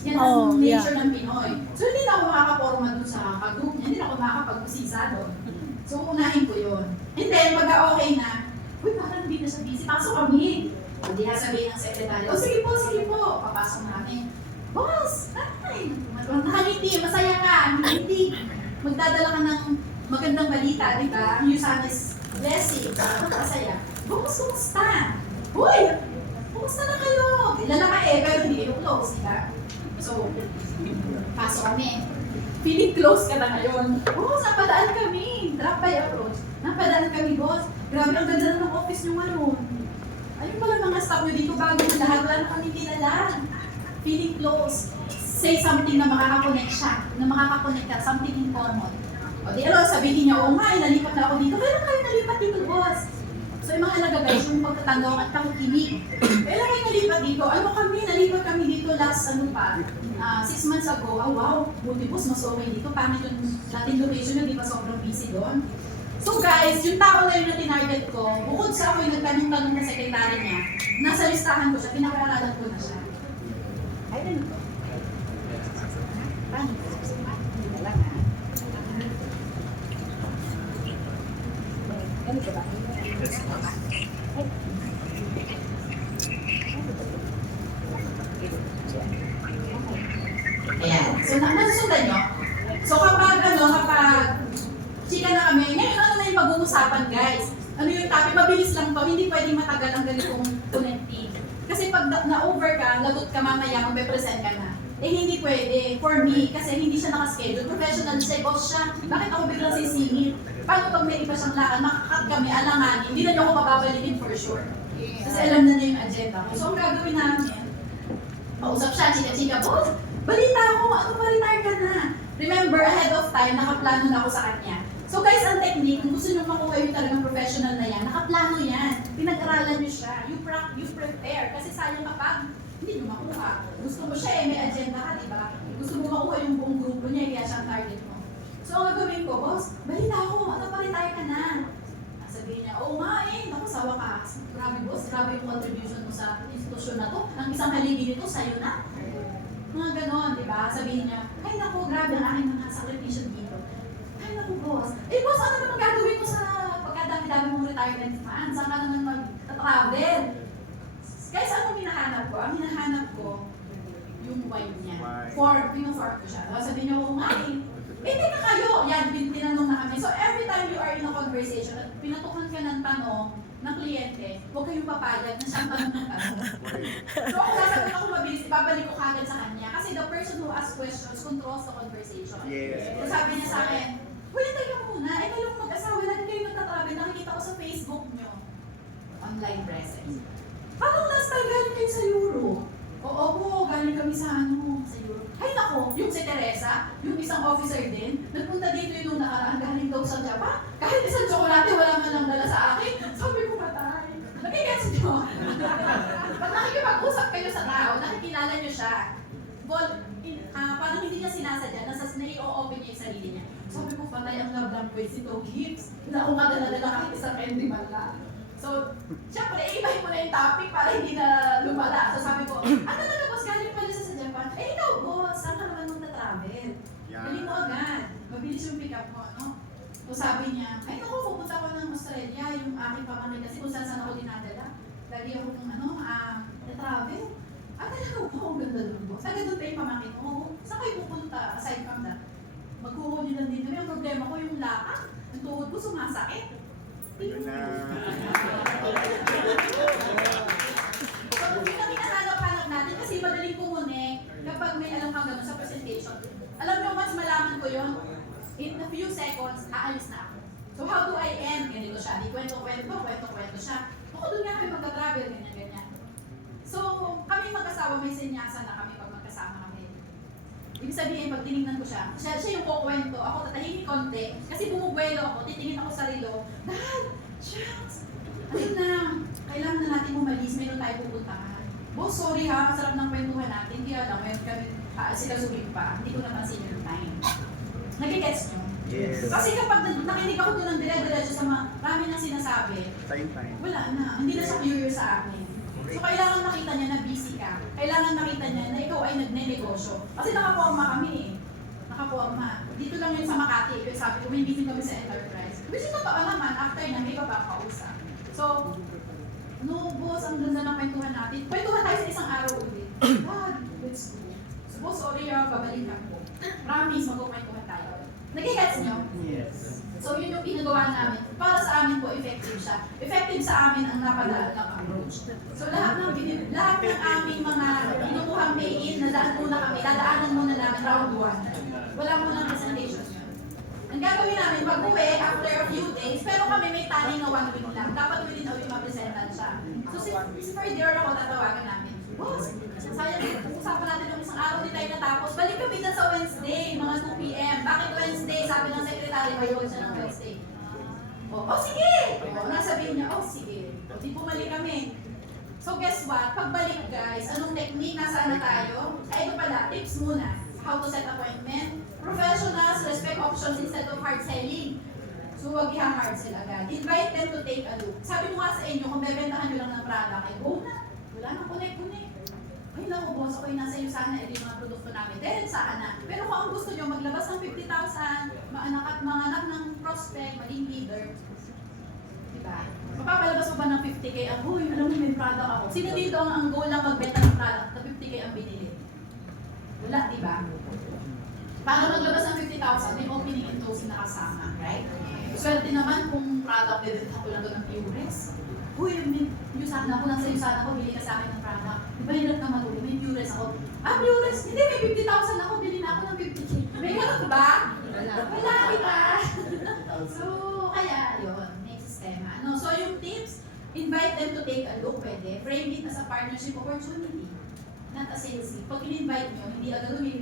Yan ang nature ng Pinoy. So hindi na ako makakaporma dun sa group niya, hindi na ako makakapag-usisa doon. So unahin ko yun. And then, pagka okay na, uy, parang hindi na siya busy, pasok kami. Hindi na sabihin ng secretary, oh sige po, papasok namin. Boss, ay, nakangiti, masaya ka, hindi. Magdadala ka ng magandang balita, di ba? Yung samis, blessing, masaya. Boss, kumusta? Uy, kumusta na kayo? Kilala ka pero hindi kayo close, di ba? So, pasok kami. Feeling close ka na ngayon. Boss, napadaan kami. Drop by approach. Napadaan kami, boss. Grabe, ang ganda na ng office nyo ngayon. Ayun pala mga staff nyo dito, bago yung lahat, wala na kami kilala. Feeling close. Say something na makakakonect siya. Na makakakonect ka, something in common. O di, sabihin niya, oo nga, nalipat na ako dito. Kailan kayo nalipat dito, boss? So yung mga alaga guys, yung pagtatanggap at pakikinig. Kailan kayo nalipat dito? Ano kami, nalipat kami dito last, 6 months ago. Oh wow, buti boss, mas okay dito. Pangit yung dating location yun, di ba sobrang busy doon? So guys, yung tao na yun na tinarget ko, bukod sa ako yung nagtanong-tanong na sekretary niya, nasa listahan ko siya, pinakaralan ko na siya. Ay, ganito. Paano? Ganito ba? Ayan. So, nasusundan nyo? So, kapag chika na kami, ngayon ano na yung pag-uusapan, guys? Ano yung topic? Mabilis lang to, hindi pwedeng matagal ang ganitong connecting. Kasi pag na-over ka, lagot ka mamaya, magpe-present ka na. Eh, hindi pwede. For me, kasi hindi siya nakaschedule. Professional siya, boss siya. Bakit ako biglang sisingit? Paano pag may iba siyang lakad, makakat kami, alanganin, hindi na niyo ako mababalikin for sure. Kasi alam na niya yung agenda ko. So, ang gagawin namin, pausap siya, chika-chika, boss, balita ako, ano pa-retire ka na? Remember, ahead of time, nakaplano na ako sa kanya. So guys, ang technique, kung gusto nyo makuha yung talagang professional na yan, nakaplano yan. Pinag-aralan nyo siya. You prepare. Kasi sayang kapag hindi nyo makuha. Gusto mo siya may agenda ka, di ba? Gusto mo makuha yung buong grupo niya, kaya siya ang target mo. So ang gagawin ko, boss, balita ako, ano pa-retire ka na? Sabihin niya, oo nga naku, sa wakas. Grabe boss, grabe yung contribution mo sa institusyon na to. Ang isang haligi nito, sa'yo na. Mga ganon, di ba? Sabihin niya, ay naku, grabe ang aking mga sakripisyon dito. Ay naku boss, boss, ano naman gagawin mo sa pagkadami-dami mong retirement fund? Saan ka naman mag-travel? Guys, ano hinahanap ko? Ang hinahanap ko, yung wife niya. Pino-fork ko siya. Sabi niya, oo nga teka kayo. Yan, tinanong na kami. So every time you are in a conversation at pinatukan ka ng tanong ng kliyente, huwag kayong papayag na siyang tanong ng tanong. So kung sasagot ako mabilis, ibabalik ko kagad sa kanya. Kasi the person who asks questions controls the conversation. Yes. So sabi niya sa akin, wala tayo muna. Kayong mag-asawa, lagi kayo nagtatravel. Nakikita ko sa Facebook niyo. Online presence. Parang last time galing kayo sa Europe. Oo po, galing kami sa sa Europe. Ay nako, yung si Teresa, yung isang officer din, nagpunta dito yung nung nakaraan, galing daw sa Japan. Kahit isang tsokolate, wala man lang dala sa akin. Sabi ko, patay. Nagigets nyo. Pag nakikipag-usap kayo sa tao, nakikilala nyo siya. Parang hindi niya sinasadya, nai-open niya yung sarili niya. Sabi ko, patay ang love language nito, gifts. Hindi ako madala-dala kahit isang candy man lang. So, syempre, ibahin mo na yung topic para hindi na lumala. So sabi ko, talaga boss, galing pala sa Japan. Ikaw boss, saan ka naman magta-travel? Galing mo agad. Mabilis yung pick up mo, no? So sabi niya, ay naku, pupunta ko ng Australia, yung aking pamangkin kasi kung saan ako dinadala. Lagi ako ng na-travel. Talaga po, ang ganda doon boss. Taga doon pa yung pamangkin mo. Saan kayo pupunta aside from that? Magkuhuli lang din kami. Ang problema ko yung lakad. Ang tuhod ko sumasakit. Ayun na. So, hindi kami nahanap-hanap natin kasi madaling kumunik kapag may alam kang gano'n sa presentation. Alam nyo, mas malaman ko yun, in a few seconds, aalis na ako. So, how do I end? Ganito siya. Di kwento-kwento siya. Ako doon nga kami magka-travel, ganyan-ganyan. So, kami mag-asawa, may senyasan na kami pag magkasama kami. Ibig sabihin, pag tinignan ko siya yung kukwento, ako tatahimik konti, kasi bumubuelo ako, titingin ako sa relo, Dad! Shucks! Ayun na, kailangan na natin umalis, meron tayo pupuntahan. Boss, sorry ha, masarap ng kwentuhan natin, hindi alam, meron kami, sila subing pa, hindi ko napansin yung time. Nagigets nyo? Yes. Kasi kapag nakinig ako doon ng dire-diretso sa marami ng sinasabi, Same time. wala na, hindi na siya curious sa akin. So, kailangan makita niya na busy ka. Kailangan makita niya na ikaw ay nagne-negosyo. Kasi nakaporma kami eh. Nakaporma. Dito lang yun sa Makati. Yung sabi ko, may meeting kami sa enterprise. Which is totoo naman, after na may iba kausap. So, no boss, ang ganda ng kwentuhan natin. Kwentuhan tayo sa isang araw ulit. God, let's go. So, boss, sorry babalik ako. Promise, magkukwentuhan tayo. Nagigets niyo? Yes. So yun yung pinagawa namin. Para sa amin po, effective siya. Effective sa amin ang napadaan ng approach. So lahat ng aming mga kinukuhang pay-in, nadaan muna kami, dadaanan muna namin round 1. Wala munang presentation yun. Ang gagawin namin, pag-uwi, after a few days, pero kami may tanning na 1 week lang. Dapat within a week ma-presentan siya. So si Ferdior ako, tatawagan namin. Boss, sayang, usapan natin ng isang araw, di tayo natapos. Balik kami dyan sa Wednesday, mga 2 p.m. Bakit Wednesday? Sabi ng secretary, mayroon siya ng Wednesday. Sige! Nasabihin niya, sige. Di bumalik kami. So guess what? Pagbalik guys, anong technique? Nasaan na tayo? Ay, ito pala, tips muna. How to set appointment. Professionals, respect options instead of hard selling. So huwag i-hard sila agad. Invite them to take a look. Sabi mo nga sa inyo, kung bebentahan nyo lang ng product, ay go na. Wala nang connect. Ay naku boss, ako'y nasa iyo sana, yung mga produkto namin. Dahil saan na. Pero kung ang gusto nyo, maglabas ng 50,000, manganak ng prospect, maging leader. Diba? Mapapalabas mo ba ng 50K? Uy, alam mo may product ako. Sino dito ang goal lang magbenta ng product na 50K ang binili? Wala, diba? Paano maglabas ng 50,000? May opening and closing na kasama, right? Swerte naman kung product bibenta ko lang doon ng Pures. Uy, yung sana ako, nasa iyo sana ako, bili ka sa akin ng product. Diba hirap ka matuli, may Pures ako. Pures? Hindi, may 50,000 ako, bili na ako ng 50K. May ganun ba? Wala, diba? So, kaya yun, may sistema. So yung tips, invite them to take a look, pwede. Frame it as a partnership opportunity. not a salesy. Pag in-invite nyo, hindi agad may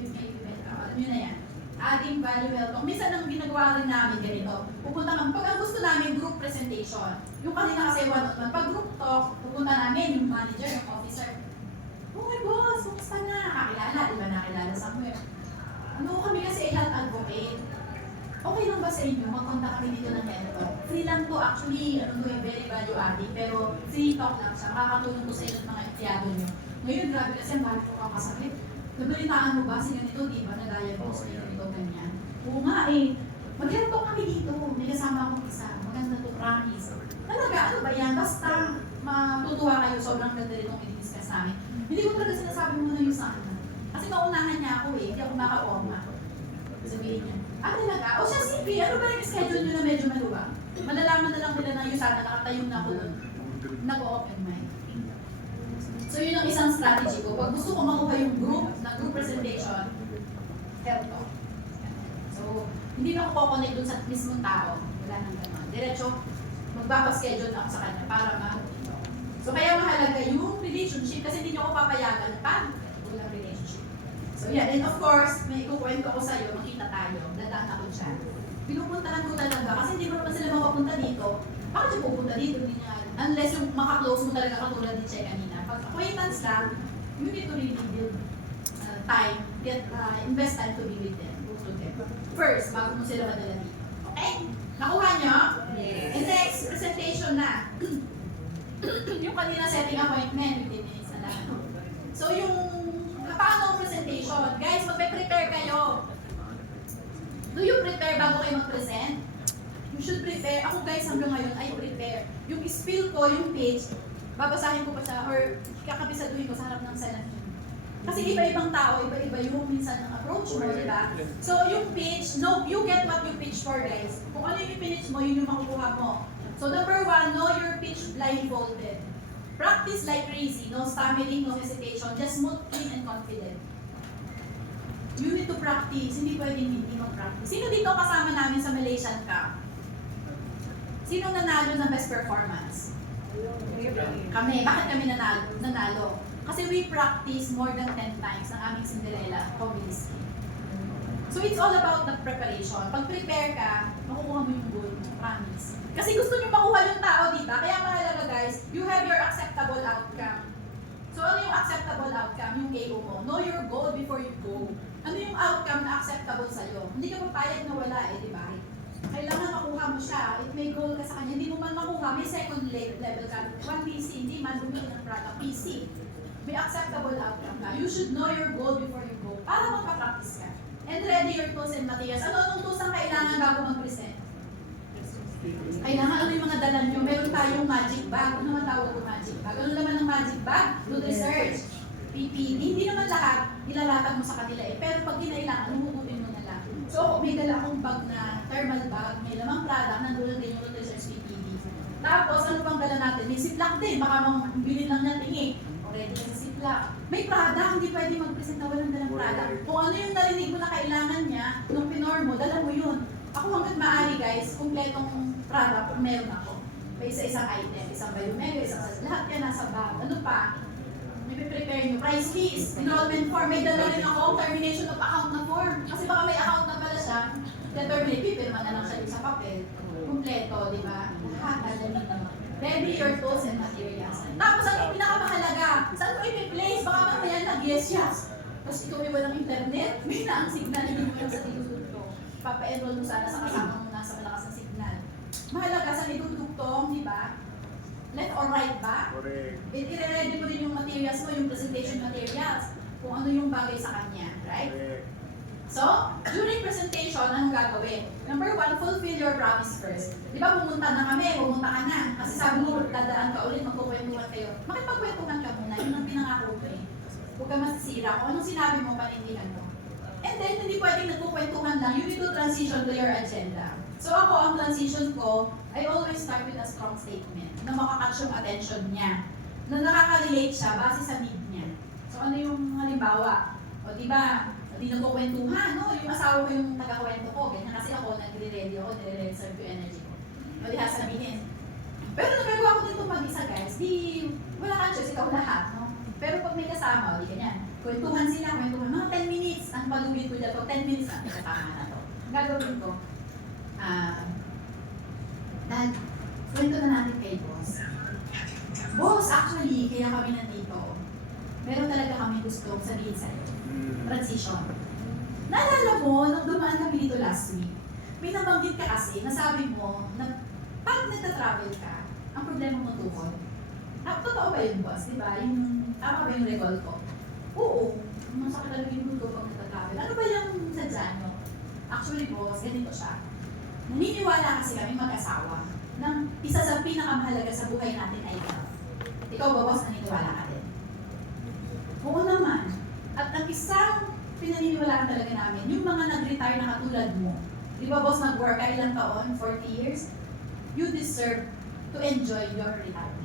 alam nyo na yan. Adding value, well talk. Minsan ang ginagawa rin namin ganito, pupunta kami, pag ang gusto namin group presentation, yung kanina kasi one-on-one, pag group talk, pupunta namin yung manager, yung officer. Oh my boss, kumusta na? Kakilala, di ba nakilala somewhere? Ano kami kasi health advocate. Okay lang ba sa inyo? Magkontak kami dito ng ganito. Free lang to actually, very value adding, pero free talk lang siya. Makakatulong to sa inyo at mga empleyado nyo. Ngayon, grabe kasi ang bakit ko kakasakit. Nabalitaan mo ba si ganito, di ba? Nag-diagnose kayo ganito, ganyan. Oo nga eh. Mag-health talk kami dito. May kasama akong isa. Maganda to, promise. Talaga, ano ba yan? Basta matutuwa kayo, sobrang ganda rin itong i-discuss namin. Hindi ko talaga sinasabi muna yung sa akin. Kasi kaunahan niya ako eh, hindi ako makaporma. Sabihin niya, talaga? O siya, sige, ano ba yung schedule niyo na medyo maluwag? Malalaman na lang nila na yung sana nakatayo na ako doon. Nag-open mind. So yun ang isang strategy ko. Pag gusto ko makuha yung group presentation, health talk. So, hindi na ako kukonect dun sa mismong tao. Wala nang gano'n. Diretso, magpapaschedule na ako sa kanya para ma-dito. So kaya mahalaga yung relationship kasi hindi niyo ako papayagan pag walang relationship. So yeah, and of course, may ikukwento ko sa'yo, makita tayo, dadaan ako dyan. Pinupuntahan ko talaga kasi hindi mo naman sila mapapunta dito. Bakit yung pupunta dito? Hindi niya, unless yung makaklose mo talaga katulad ni Che kanina. Pag acquaintance lang, you need to really build time, invest time to be with them, go to them. First, bago mo sila madala dito. Okay? Nakuha niyo? Yes. And next, presentation na. Yung kanina setting appointment, 15 minutes na lang. So yung paano presentation? Guys, magpe-prepare kayo. Do you prepare bago kayo mag-present? You should prepare. Ako guys, hanggang ngayon, I prepare. Yung spill ko, yung page, babasahin ko pa siya or kakabisaduhin ko sa harap ng salamin. Kasi iba-ibang tao, iba-iba yung minsan ang approach mo, di ba? So yung pitch, no, you get what you pitch for guys. Kung ano yung pitch mo, yun yung makukuha mo. So number 1, know your pitch blindfolded. Practice like crazy, no stammering, no hesitation, just smooth, clean, and confident. You need to practice, hindi pwedeng hindi mag-practice. Sino dito kasama namin sa Malaysian Cup? Sino nanalo ng best performance? Kami. Bakit kami nanalo? Kasi we practice more than 10 times ang aming Cinderella comedy skill. So it's all about the preparation. Pag prepare ka, makukuha mo yung goal, promise. Kasi gusto nyo makuha yung tao, di ba? Kaya mahalaga guys, you have your acceptable outcome. So ano yung acceptable outcome? Yung KO mo. Know your goal before you go. Ano yung outcome na acceptable sa'yo? Hindi ka papayag na wala eh, di ba? Kailangan makuha mo siya. If may goal ka sa kanya, hindi mo man makuha, may second level ka. 1 PC, hindi man bumili ng product. PC. May acceptable outcome ka. You should know your goal before you go. Para magpa-practice ka. And ready your tools and materials. Ano tools ang kailangan bago mag-present? Kailangan ano yung mga dala nyo? Meron tayong magic bag. Ano naman tawag ko magic bag? Ano naman ang magic bag? Do research. PPD. Hindi naman lahat ilalatag mo sa kanila eh. Pero pag kinailangan, lumututin mo na lang. So, may dala akong bag na thermal bag, may lamang product, nandun din yung research PPD. Tapos, ano pang dala natin? May ziplock din. Baka bilhin lang niya tingi. Already sa ziplock. May product, hindi pwede mag-present na walang dalang product. Kung ano yung narinig mo na kailangan niya, nung pinorm mo, dala mo yun. Ako hanggat maaari guys, kumpletong product kung meron ako. May isa-isang item, isang biomega, isang lahat yan nasa bag. Ano pa? May prepare nyo. Price list, enrollment form. May dala rin ako, termination of account na form. Kasi baka may account na pala siya, determinate, pipirma na lang siya sa papel. Kumpleto, di ba? Lahat, alam nyo. Ready your tools and materials. Tapos ang pinakamahalaga, saan mo i-place? Baka mamaya nag-yes. Tapos ikaw may walang internet, may na ang signal, hindi mo lang sa tinutugtong. Papa-enroll mo sana sa kasama mo nasa malakas na signal. Mahalaga sa itutugtong, di ba? Left or right ba? Correct. I-ready mo din yung materials mo, yung presentation materials. Kung ano yung bagay sa kanya, right? Correct. So, during presentation, anong gagawin? Number 1, fulfill your promise first. Di ba, pumunta na kami, pumunta ka na. Kasi sabi mo, dadaan ka ulit, magkukwentuhan kayo. Makipagkwentuhan ka muna, yun ang pinangako ko eh. Huwag ka masisira. Kung anong sinabi mo, panindihan mo. And then, hindi pwedeng nagkukwentuhan lang, you need to transition to your agenda. So ako, ang transition ko, I always start with a strong statement na makakatch yung attention niya. Na nakaka-relate siya base sa need niya. So ano yung halimbawa? O di ba, hindi nagkukwentuhan, no? Yung asawa ko yung taga-kwento ko, ganyan kasi ako, nagre-ready ako, nire-reserve yung energy ko. O di sabihin. Pero nagagawa ko dito mag-isa guys, di, wala kang choice, ikaw lahat, no? Pero pag may kasama kasama, di ganyan. Kwentuhan sila, mga 10 minutes, ang palugit ko dito, 10 minutes ang kasama na to. Ang gagawin ko, dahil, kwento na natin kay boss. Boss, actually, kaya kami nandito, meron talaga kami gustong sabihin sa'yo. Transition. Naalala mo, nung dumaan kami dito last week, may nabanggit ka kasi, nasabi mo, na pag nagta-travel ka, ang problema mo tukod. Totoo ba yun, boss? Diba? Tama ba yung recall ko? Oo. Masakit talaga yung tukod pag nagta-travel. Ano ba yung sadya nyo? Actually, boss, ganito siya. Naniniwala kasi kami mag-asawa ng isa sa pinakamahalaga sa buhay natin ay health. Ikaw ba, boss, naniniwala ka din? Oo naman. At ang isang pinaniniwalaan talaga namin, yung mga nag-retire na katulad mo, di ba, boss, nag-work ka ilang taon, 40 years, you deserve to enjoy your retirement.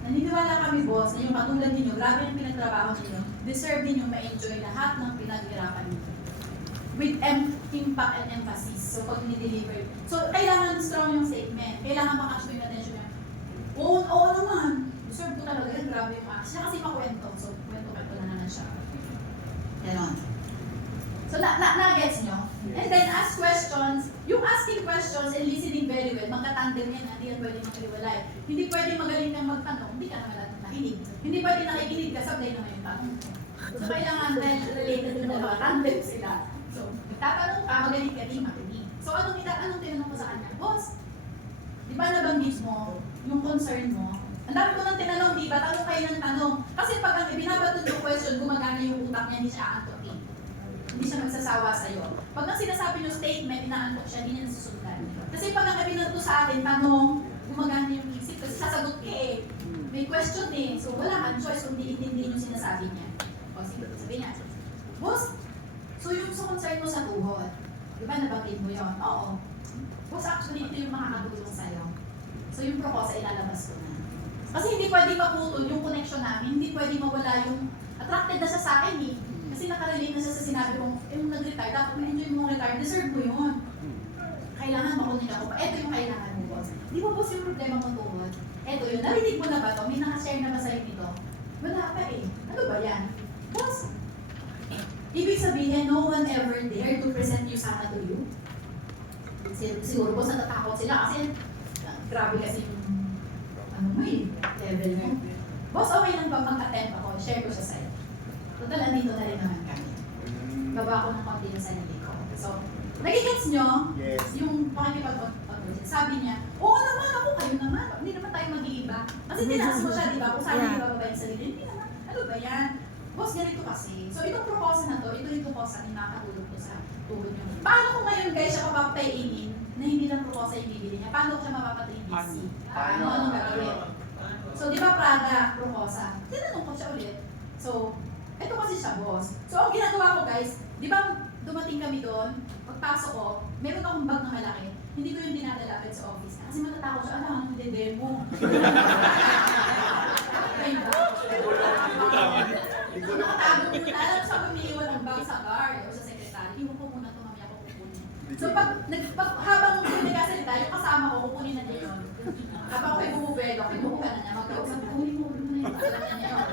Naniniwala kami, boss, na yung katulad ninyo, grabe ang pinagtrabaho ninyo, deserve ninyo ma-enjoy lahat ng pinaghirapan ninyo. With impact and emphasis. So, pag ni-deliver. So, kailangan strong yung statement. Kailangan makatch yung attention niya. Oo naman. Deserve ko talaga yan. Grabe yung action. Siya kasi makwento. So, kwento na naman siya. Ganon. So, na-gets nyo? And then, ask questions. Yung asking questions and listening very well, magkatandem yan. Hindi yan pwede makaliwalay. Hindi pwede magaling kang magtanong. Hindi ka naman nakinig. Hindi pwede nakikinig ka. Sablay naman yung tanong. So, kailangan related yung mga tandem sila. So, nagtatanong ka, magaling ka din makinig. So, anong tinanong ko sa kanya? Boss, di ba nabanggit mo yung concern mo? Ang dami ko nang tinanong, di ba? Tanong kayo ng tanong. Kasi pag ang ibinabatod yung question, gumagana yung utak niya, hindi siya aantokin. Hindi siya magsasawa sa'yo. Pag ang sinasabi yung statement, inaantok siya, hindi niya nasusundan. Kasi pag ang ibinato sa atin, tanong, gumagana yung isip. Kasi sasagot ka eh. May question eh. So, wala kang choice kung di intindihin yung sinasabi niya. O, sige, sabi niya, boss, so yung sa concern mo sa tuhod, di ba nabanggit mo yun? Oo. Boss, actually, ito yung makakatulong sa'yo. So yung proposa ilalabas ko na. Kasi hindi pwede maputol yung connection namin, hindi pwede mawala yung attracted na siya sa akin eh. Kasi nakarelate na siya sa sinabi kong, yung nag-retire, dapat ma-enjoy mo retire, deserve mo yun. Kailangan makunin ako pa. Ito yung kailangan mo, boss. Di ba, boss, yung problema mo tuhod? Ito yun, narinig mo na ba to? May nakashare na ba sa'yo nito? Wala pa eh. Ano ba yan? Boss, ibig sabihin, no one ever dare to present you sana to you. Siguro po natatakot sila kasi grabe kasi yung ano mo eh, level mo. Boss, okay lang ba mag-attempt ako? Share ko siya sa'yo. Total, andito na rin naman kami. Baba ko ng konti yung sarili ko. So, nagigets nyo? Yes. Yung pakikipag-pag-pag. Sabi niya, oo naman, ako kayo naman. Hindi naman tayo mag-iiba. Kasi tinaas mo siya, di ba? Kung saan hindi bababa yung sarili. Hindi naman. Ano ba yan? Boss, ganito kasi. So, itong proposal na to, ito yung proposal na nakatulog ko sa tuhod niyo. Paano ko ngayon, guys, siya papapatayin na hindi lang proposal yung bibili niya? Paano ko siya mapapatayin busy? Anong gagawin? So, di ba Prada, proposal? Tinanong ko siya ulit. So, ito kasi siya, boss. So, ang ginagawa ko, guys, di ba dumating kami doon, pagpasok ko, meron akong bag na malaki. Hindi ko yung dinadala agad sa office. Kasi matatakot siya, ano, hindi demo. Ayun ba? So, nakatago muna. Alam siya pumiliwan ng bag sa guard o sa secretary. Iwan ko muna ito, mamaya ko kukunin. So, habang nagkasalita, yung kasama ko, kukunin na niya yun. Habang ako'y bumubelo, ako'y bumuka na niya, magkausap, kunin mo na yun. Alam niya yun.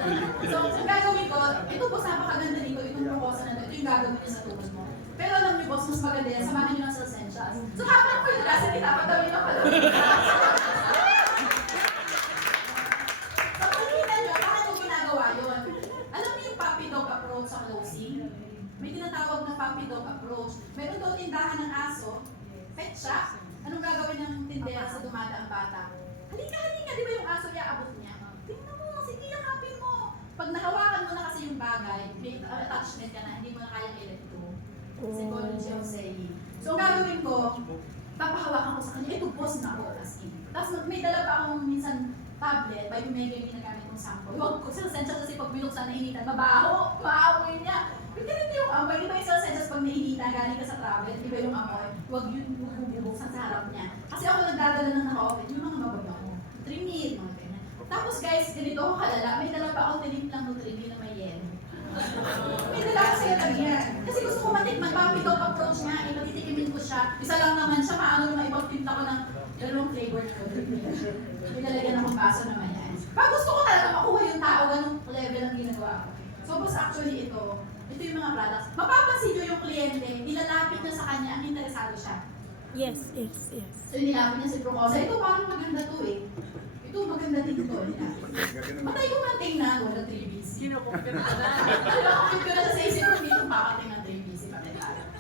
So, ang gagawin ko, ito boss, napakaganda nito, itong proposal na ito yung gagawin niya sa tuhod mo. Pero alam niyo boss, mas maganda yan, samahan niyo lang sa essentials. So, habang ako'y nagkasalita, patawin ako pala. Sa closing, may tinatawag na puppy dog approach. Meron daw tindahan ng aso, pet shop. Anong gagawin ng tindera sa dumadaang bata? Halika, di ba yung aso iaabot niya? Tingnan mo, sige, yakapin mo. Pag nahawakan mo na kasi yung bagay, may attachment ka na, hindi mo na kaya i-let go. Psychology of saying. So, ang gagawin ko, papahawakan ko sa kanya, ito boss na ako, as in. Tapos may dala pa akong minsan tablet, by Omega yung ginagamit kong sample. Huwag ko sila sensors kasi pag binuksan na initan, mabaho, maamoy niya. Pero ganito yung amoy, di ba yung sila sensors pag nainitan, galing ka sa travel, di ba yung amoy, huwag yun bubuksan sa harap niya. Kasi ako nagdadala ng naka-open, yung mga mababaho, Trimid, mga ganyan. Tapos guys, ganito ako kalala, may dala pa ako tinip lang ng Trimid na may yen. May dala ko sila ganyan. Kasi gusto ko matikman, puppy dog approach nga, ipatitikimin ko siya. Isa lang naman siya, maano naman ipagtimpla ko ng dalawang flavor na Trimid. Pinalagyan akong baso naman yan. Pag gusto ko talaga makuha yung tao, ganung level ang ginagawa ko. So, boss, actually ito yung mga products. Mapapansin nyo yung kliyente, nilalapit niya sa kanya, ang interesado siya. Yes, yes, yes. So, nilapit niya si Procosa. Ito parang maganda to eh. Ito maganda din to. Matay ko man tingnan, wala 3BC. Kino-compute ko na. Kino-compute ko na sa isip ko, dito makakating ng 3BC.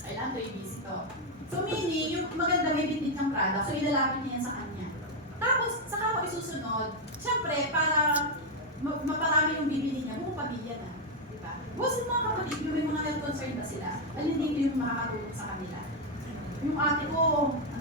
Kailangan 3BC to. So, meaning, yung maganda may bitbit ng product, so ilalapit niya yan sa kanya. Tapos, saka ako isusunod, syempre, para maparami yung bibili niya, buong pamilya na. Diba? Boss, yung mga kapatid, yung may mga health concern ba sila? Alin dito yung makakatulong sa kanila? Yung ate ko,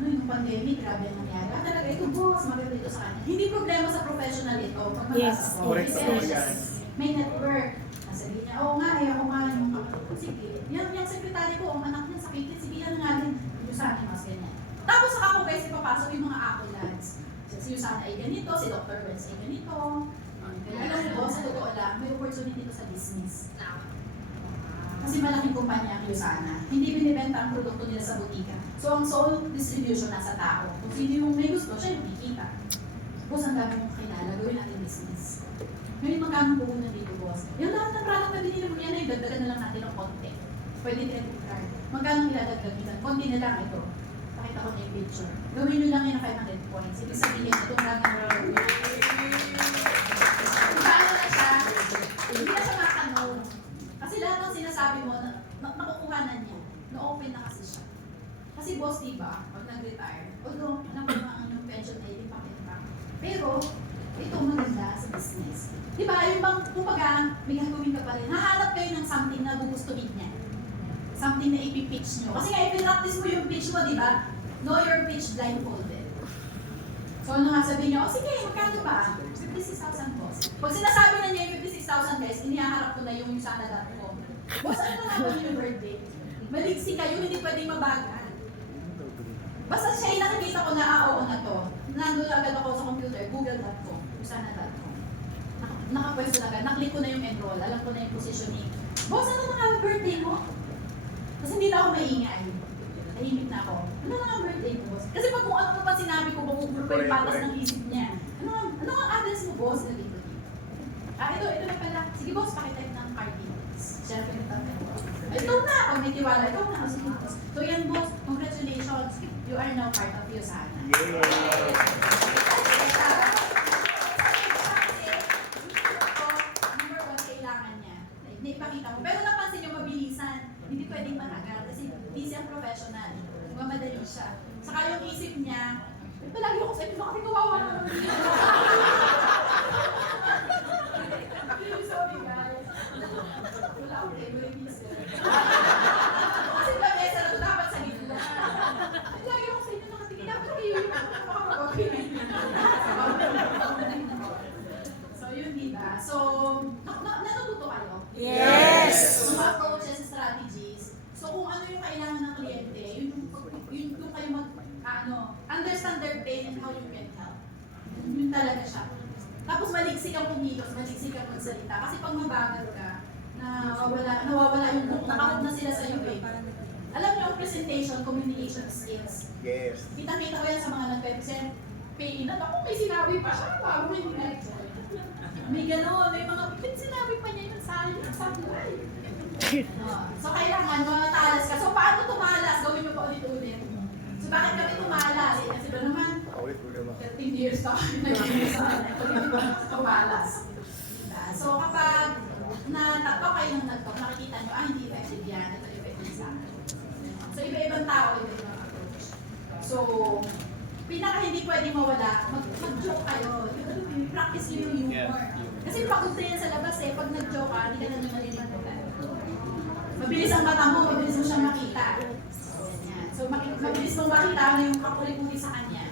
yung pandemic, grabe ang nangyari. Talaga, ito boss, maganda ito sa kanya. Hindi problema sa professional ito. Pag Yes, mabasa ko, correct, depende correct. may network. Sabi niya, oo nga, ako nga yung kapatid ko. Sige, yung sekretary ko, ang anak niya sakit, sige yan nga din. Yung sa akin, mas ganyan. Tapos saka ko guys, ipapasok yung mga accolades. Si Susana ay ganito, si Dr. Burns ay ganito. Alam mo po, sa totoo lang, may opportunity dito sa business. Kasi malaking kumpanya ang Susana. Hindi binibenta ang produkto nila sa butika. So ang sole distribution nasa tao. Kung sino yung may gusto, siya yung kikita. Boss, ang dami mong kilala, gawin natin business. Ngayon magkano puhunan dito, boss? Yung lahat ng product na binili mo yan, ay dagdagan na lang natin ng konti. Pwede credit card. Magkano iladagdag nila? Konti na lang ito. Pakita ko na yung picture. Gawin nyo lang yan ng 500 points. Ibig sabihin, itong lang ng paano na siya? Hindi na siya makakanon. Kasi lahat ng sinasabi mo, nakukuha na niya. Na-open na kasi siya. Kasi boss, diba, pag nag-retire, although naman ang pension ay impact. Pero, ito maganda sa business. Diba, yung bang, kumbaga, may gagawin ka pa rin. Hahanap kayo ng something na gugustuhin niya. Something na ipipitch nyo. Kasi nga, ipinractice mo yung pitch mo, diba? Know your pitch blindfolded. So, ano nga sabihin niyo, sige, magkano ba? 56,000 boss. Pag sinasabi na niya yung 56,000 guys, inihaharap ko na yung Sana.com. Boss, ano na nga yung birthday? Maliksi kayo, hindi pwedeng mabagal. Basta siya ay nakikita ko na, oo na to. Nandun agad ako sa computer, google.com, Sana.com. Nakapwesto na agad, naklik ko na yung enroll, alam ko na yung positioning. Boss, ano na nga birthday mo? Kasi hindi na ako maingay. Tahimik na ako. Ano na nga birthday mo, boss? Kasi pag kung ano pa sinabi ko, magugulo pa yung patas ng isip niya. Ano ang address mo, boss? Nalito dito. Ito na pala. Sige, boss, pakitype ng card details. Siyempre, ito na. Pag may tiwala, ito na. Sige, boss. So yan, boss, congratulations. You are now part of Yosana. Number one, kailangan niya. Naipakita mo. Pero napansin niyo, mabilisan. Hindi pwedeng managal kasi busy ang professional. Mamadali siya. Saka yung isip niya, palagi ako sa inyo, bakit kawawa na naman dito? Sorry guys. Wala akong favorite pizza. Kasi ba mesa na ito dapat sa gitna. Palagi ako sa inyo, nakatingin dapat kayo yung makakapag-okay. So yun diba? So, natututo kayo? Yes! Mga approaches, strategies. So kung ano yung kailangan ng kliyente, yung kayo understand their pain and how you can help. Yun talaga siya. Tapos maliksik ang kumilos, maliksik ang magsalita. Kasi pag mabagal ka, nawawala yung book, nakahook na sila sa iyo eh. Alam niyo ang presentation, communication skills. Yes. Kita-kita ko yan sa mga nag-present. Pain at ako may sinabi pa siya, bago may nag-present. May gano'n, may mga sinabi pa niya yung sa akin sa buhay. So kailangan, mga talas ka. So paano tumalas? Gawin niyo pa ulit-ulit. So bakit kami tumalas? Kasi ba naman, 13 years na kami tumalas. So kapag natakpa kayo ng nagtok, nakikita nyo, hindi effective yan, ito effective sa akin. So iba-ibang tao, iba-ibang approach. So, pinaka hindi pwede mawala, mag-joke kayo. Practice nyo yung humor. Kasi pagod na yan sa labas eh, pag nag-joke ka, hindi ka na naman nililimutan. Mabilis ang mata mo, mabilis mo siyang makita. So, mabilis mong makita ano yung kapuli-puli sa kanya.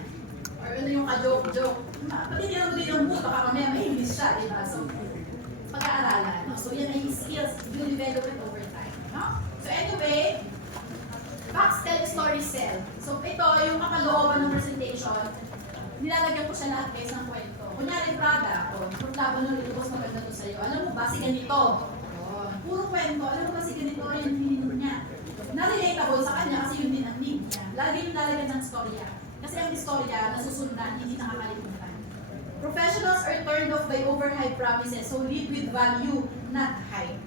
Or ano yung ka-joke-joke. Pati nilang mo din yung buto, baka mamaya may English siya, diba? So, pag-aaralan. No? So, yan ay skills. You develop it over time. No? So, anyway, facts tell, stories sell. So, ito, yung kakalooban ng presentation, nilalagyan ko siya lahat guys ng kwento. Kunyari, Prada, kung laban ng lilubos maganda to sa'yo. Alam mo ba, si ganito. Puro kwento, alam mo ba si ganito rin yung hininom niya. Na-relatable sa kanya kasi yun din ang need niya. Lagi yung lalagyan ng storya. Kasi ang istorya, nasusundan, hindi nakakalimutan. Professionals are turned off by overhyped promises, so lead with value, not hype.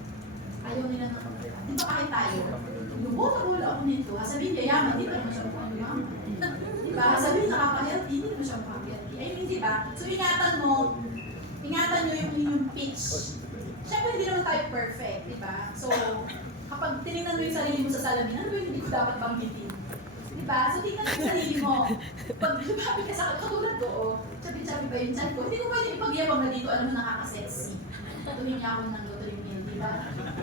tayo. Lubot ako nito. Sabihin niya, yaman, hindi pa naman siya mukhang yaman. Diba? Sabihin nakaka-healthy, hindi naman siya makaka-healthy. I mean, diba? So, ingatan nyo yung inyong pitch. Siyempre, hindi naman tayo perfect, diba? So, kapag tinignan mo yung sarili mo sa salamin, ano ba yung hindi ko dapat banggitin? Diba? So, tingnan mo yung sarili mo. Pag lumapit ka sa katulad ko, sabi ba yung chan ko, hindi ko pwede ipagyabang na dito, alam mo, nakaka-sexy. Tuwing ako ng Lottery Mill, diba?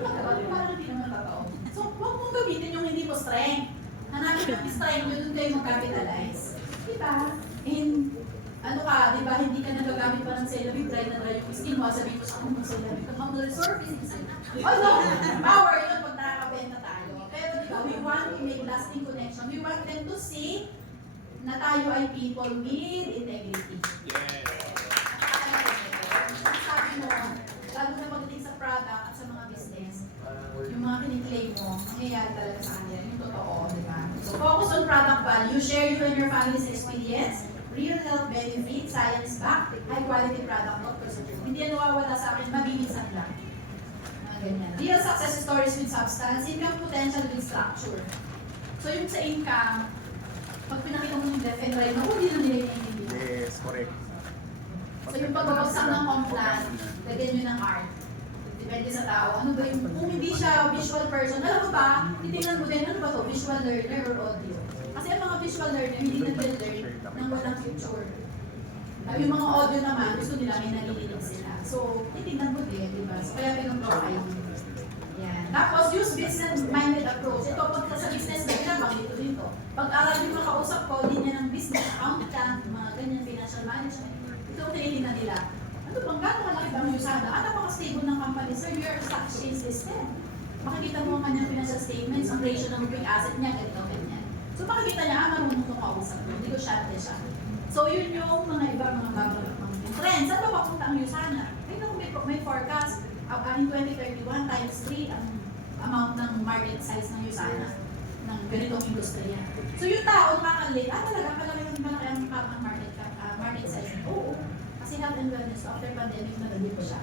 Parang hindi naman totoo. So, huwag mong gamitin yung hindi mo strength. Hanapin yung strength nyo, doon kayo mag-capitalize. Diba? And, ano ka, diba, hindi ka nagagamit pa ng celery, dry na dry yung skin mo, sabihin mo sa kung ng celery, kung ang surface, oh no, power yun pag nakakabenta tayo. Pero diba, we want to make lasting connection. We want them to see na tayo ay people with integrity. Sabi mo, lalo na pagdating sa product at sa mga business, yung mga kiniklaim mo, mangyayari talaga sa kanila, yung totoo, diba? So focus on product value, share you and your family's experience, real health benefit, science-backed, high-quality product, not percentage. Hindi yan nawawala sa akin, mabibigsan lang. Mga ganyan. Real success stories with substance, income potential with structure. So yung sa income, pag pinakita mo yung left and right, hindi na nila yung Yes, correct. So yung pagbabagsak ng complan, lagyan nyo ng art. Depende sa tao. Ano ba yung, kung hindi siya visual person, alam mo ba, titingnan mo din, ano ba to, visual learner or audio? Kasi ang mga visual learner, hindi nag-learn ng walang future. Yung mga audio naman, gusto nila may nalilinig sila. So, titingnan mo din, di ba? So, kaya pinag-profile. Yan. Tapos, use business-minded approach. Ito, pag sa business na ginabang, dito. Pag-aral yung makausap ko, linya ng business, accountant, mga ganyan, financial management. Ito ang tinitingnan nila. Ano bang gano'ng malaki bang yung sana? At napaka-stable ng company, sir, you're stock exchange listed. Makikita mo ang kanyang financial statements, ang ratio ng moving asset niya, ganito, ganyan. So makikita niya, marunong itong kausap mo, negosyante siya. So yun yung mga ibang mga bagong trends. Saan ba papunta ang Usana? Ay naku, may forecast. In 2031, times 3 ang amount ng market size ng Usana ng ganitong industriya. So yung tao nakakalit, talaga malaki ang market size. Oo. Kasi health and wellness, after pandemic, nagdito siya.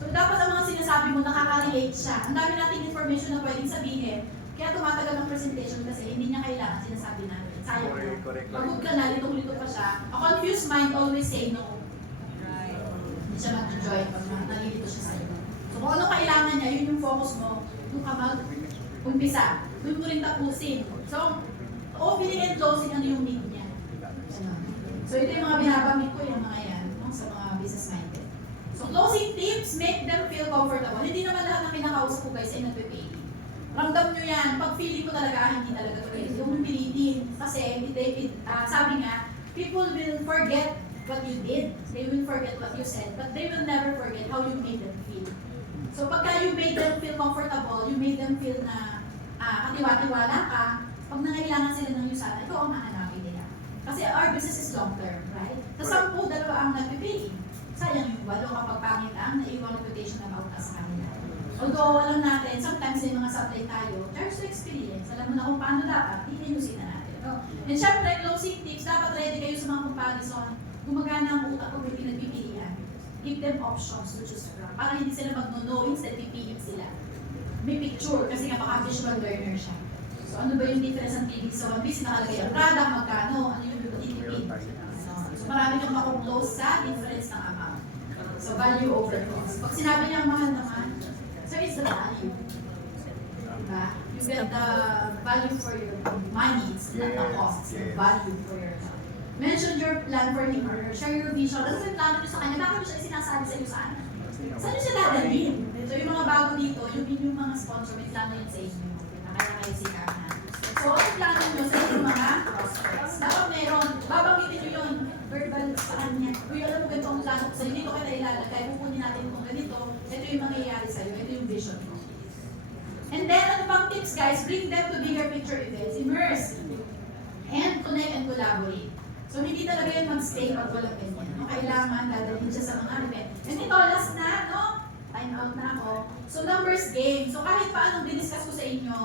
So dapat ang mga sinasabi mo, nakaka-relate siya. Ang dami nating information na pwedeng sabihin, kaya tumatagal ng presentation kasi hindi niya kailangan sinasabi natin. Sayang na. Correct. Pagod ka na, litong-lito pa siya. A confused mind always say no. Hindi siya mag-enjoy pag nalilito siya sa'yo. So kung ano kailangan niya, yun yung focus mo. Doon ka mag-umpisa. Doon mo rin tapusin. So, opening and closing, ano yung need niya. So ito yung mga binabanggit ko, yung mga yan, no? Sa mga business-minded. So closing tips, make them feel comfortable. Hindi naman lahat ng kinakausap ko guys ay nagpe-pay. Ramdam nyo yan. Pag feeling ko talaga, hindi talaga ito. Huwag mong pilitin. Kasi, sabi nga, people will forget what you did. They will forget what you said. But they will never forget how you made them feel. So, pagka you made them feel comfortable, you made them feel na katiwa-tiwala ka, pag nangailangan sila ng Usana, ito ang hahanapin nila. Kasi our business is long term, right? Sa 10, 2 ang nagpipili. Sayang yung 8 kapag pangit ang naiwan reputation about us sa kanila. Although, alam natin, sometimes may mga supply tayo, there's to experience. Alam mo na kung paano dapat, i-inusin na natin. No? And syempre, closing tips, dapat ready kayo sa mga comparison. Gumagana ang utak kung hindi nagpipilian. Give them options to choose from. Para hindi sila mag-no, instead pipiliin sila. May picture, kasi nga baka visual learner siya. So ano ba yung difference ng pili sa One Piece? Nakalagay ang product, magkano, ano yung itipid. So marami kang makuklose sa difference ng amount. So value over cost. Pag sinabi niya ang mahal naman, so it's the value. Diba? You get the value for your money, it's not the cost, it's the value for your health. Mention your plan for him or her. Share your vision. Ano yung plano nyo sa kanya? Bakit nyo siya sinasabi sa iyo saan? Saan nyo siya dadalhin? So yung mga bago dito, yung mga sponsor, may plano yun sa inyo. Kaya kayo sikahan. So ang plano nyo sa inyong mga prospects. Dapat meron, babanggitin nyo yun. Verbal sa kanya. Uy, alam mo ganito ang plano ko sa'yo. Dito kita ilalagay. Pupunin natin itong ganito. Ito yung mangyayari sa'yo. Ito yung vision mo. And then, ano pang tips guys? Bring them to bigger picture events. Immerse. And connect and collaborate. So, hindi talaga yung mag-stay pag walang ganyan. No? Kailangan dadalhin siya sa mga event. And ito, last na, no? Time out na ako. So, numbers game. So, kahit pa anong diniscuss ko sa inyo,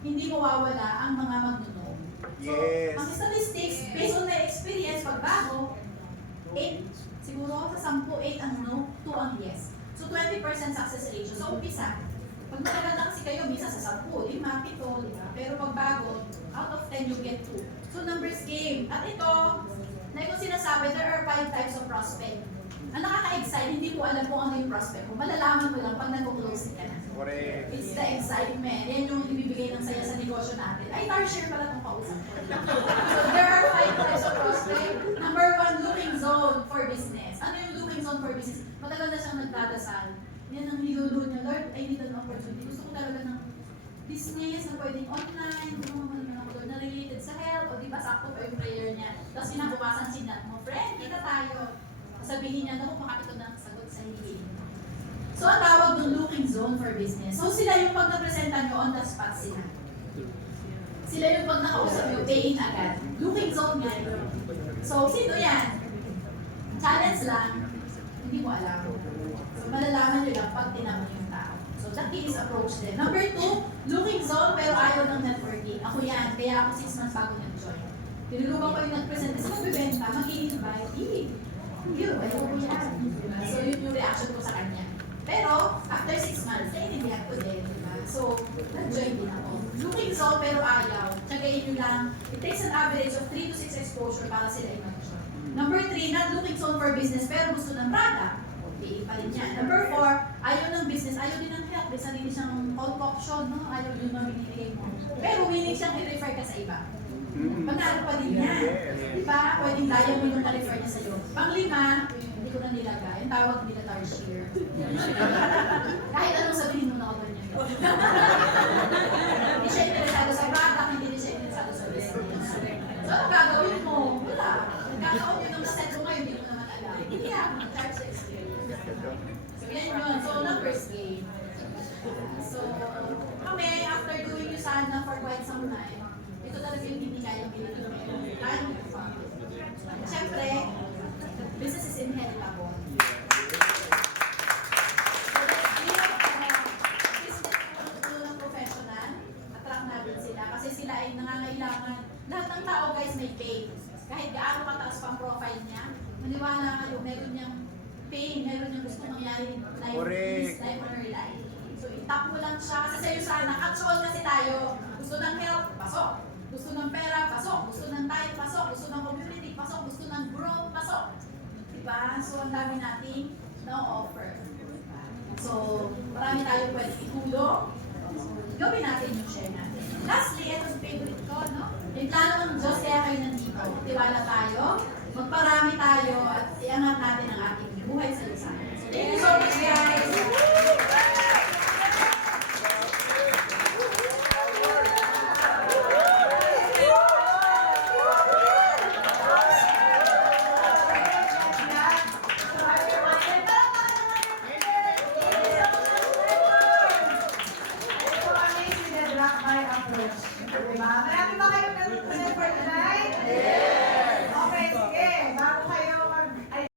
hindi mawawala ang mga magnuno. So, Yes. ang statistics, based on my experience, pagbago, 8, siguro sa 10, 8 ang no, 2 ang yes. So, 20% success ratio. So, umpisa. Pag magaganda kasi kayo, minsan sa 10, 5, 7, di ba? Pero pag bago, out of 10, you get 2. So, numbers game. At ito, na yung sinasabi, there are 5 types of prospect. Ang nakaka-excite, hindi mo alam kung ano yung prospect mo. Malalaman mo lang pag nag-close ka na. Correct. It's the excitement. Yan yung ibibigay ng saya sa negosyo natin. Ay, share pala itong kausap ko. So, there are 5 types of prospect. Number 1, looking zone for business. Ano yung looking zone for business? Matagal na siyang nagdadasal. Yan ang niluluhod niya, Lord, I need an opportunity. Gusto ko talaga ng business na pwedeng online, kung naman ako doon na related sa health, o di ba sakto pa yung prayer niya. Tapos kinabukasan sinat mo, friend, kita tayo. Sabihin niya, naku, makapito na ang sagot sa hiling. So, ang tawag ng looking zone for business. So, sila yung pag napresenta nyo, on the spot sila. Sila yung pag nakausap nyo, paying agad. Looking zone nga yun. So, sino yan? Challenge lang, hindi mo alam. So, malalaman nyo lang pag tinanong yung tao. So, the key is approach them. Number 2, looking zone pero ayaw ng networking. Ako yan, kaya ako 6 months bago nag-join. Tinulungan ko yung nag-present, kasi magbibenta, mag-i-invite, yun, ayaw ko yan. So, yun yung reaction ko sa kanya. Pero, after 6 months, naiintindihan ko din, diba? So, nag-join din ako. Looking zone pero ayaw. Tsagayin nyo lang, it takes an average of 3 to 6 exposure para sila ay mag-join. Number 3, not looking zone for business pero gusto ng product. Okay, pa rin yan. Number 4, ayaw ng business, ayaw din ng help. May sarili siyang concoction, no? Ayaw din na binibigay mo. Pero willing siyang i-refer ka sa iba. Manalo pa din yan. Diba? Pwedeng daya mo yung na-refer niya sa'yo. Pang-5, hindi ko na nilagay. Ang tawag nila tarsier. Kahit anong sabihin mo na ako niya. Hindi siya interesado sa product, hindi siya interesado sa business. So, ano gagawin mo? Wala. Kakaon yun ng set mo ngayon, hindi mo naman alam. Hindi ako mag-charge sa experience. So, yan yun. So, numbers game. So, kami, after doing yung sana for quite some time, ito talaga yung hindi kaya pinili ko. Kaya mo yung family. Siyempre, business is inheritable. So, let's give business po ng professional. Attract natin sila kasi sila ay nangangailangan. Lahat ng tao guys may pain. Kahit gaano kataas pa ang profile niya, maniwala kayo, meron niyang pain, meron niyang gusto mangyari in life, in his life or her life. So, itap mo lang siya kasi sa'yo sana, catch all kasi tayo. Gusto ng health, pasok. Gusto ng pera, pasok. Gusto ng time, pasok. Gusto ng community, pasok. Gusto ng growth, pasok. Diba? So, ang dami nating na-offer. Diba? So, marami tayong pwede itulong. So, gawin natin yung share natin. Lastly, ito yung favorite ko, no? Yung plano ng Diyos, kaya kayo nandito. Tiwala tayo, magparami tayo, at iangat natin ang ating buhay sa lisanan. So, thank you so much, guys! Marami ba kayong natutunan for tonight? Yes!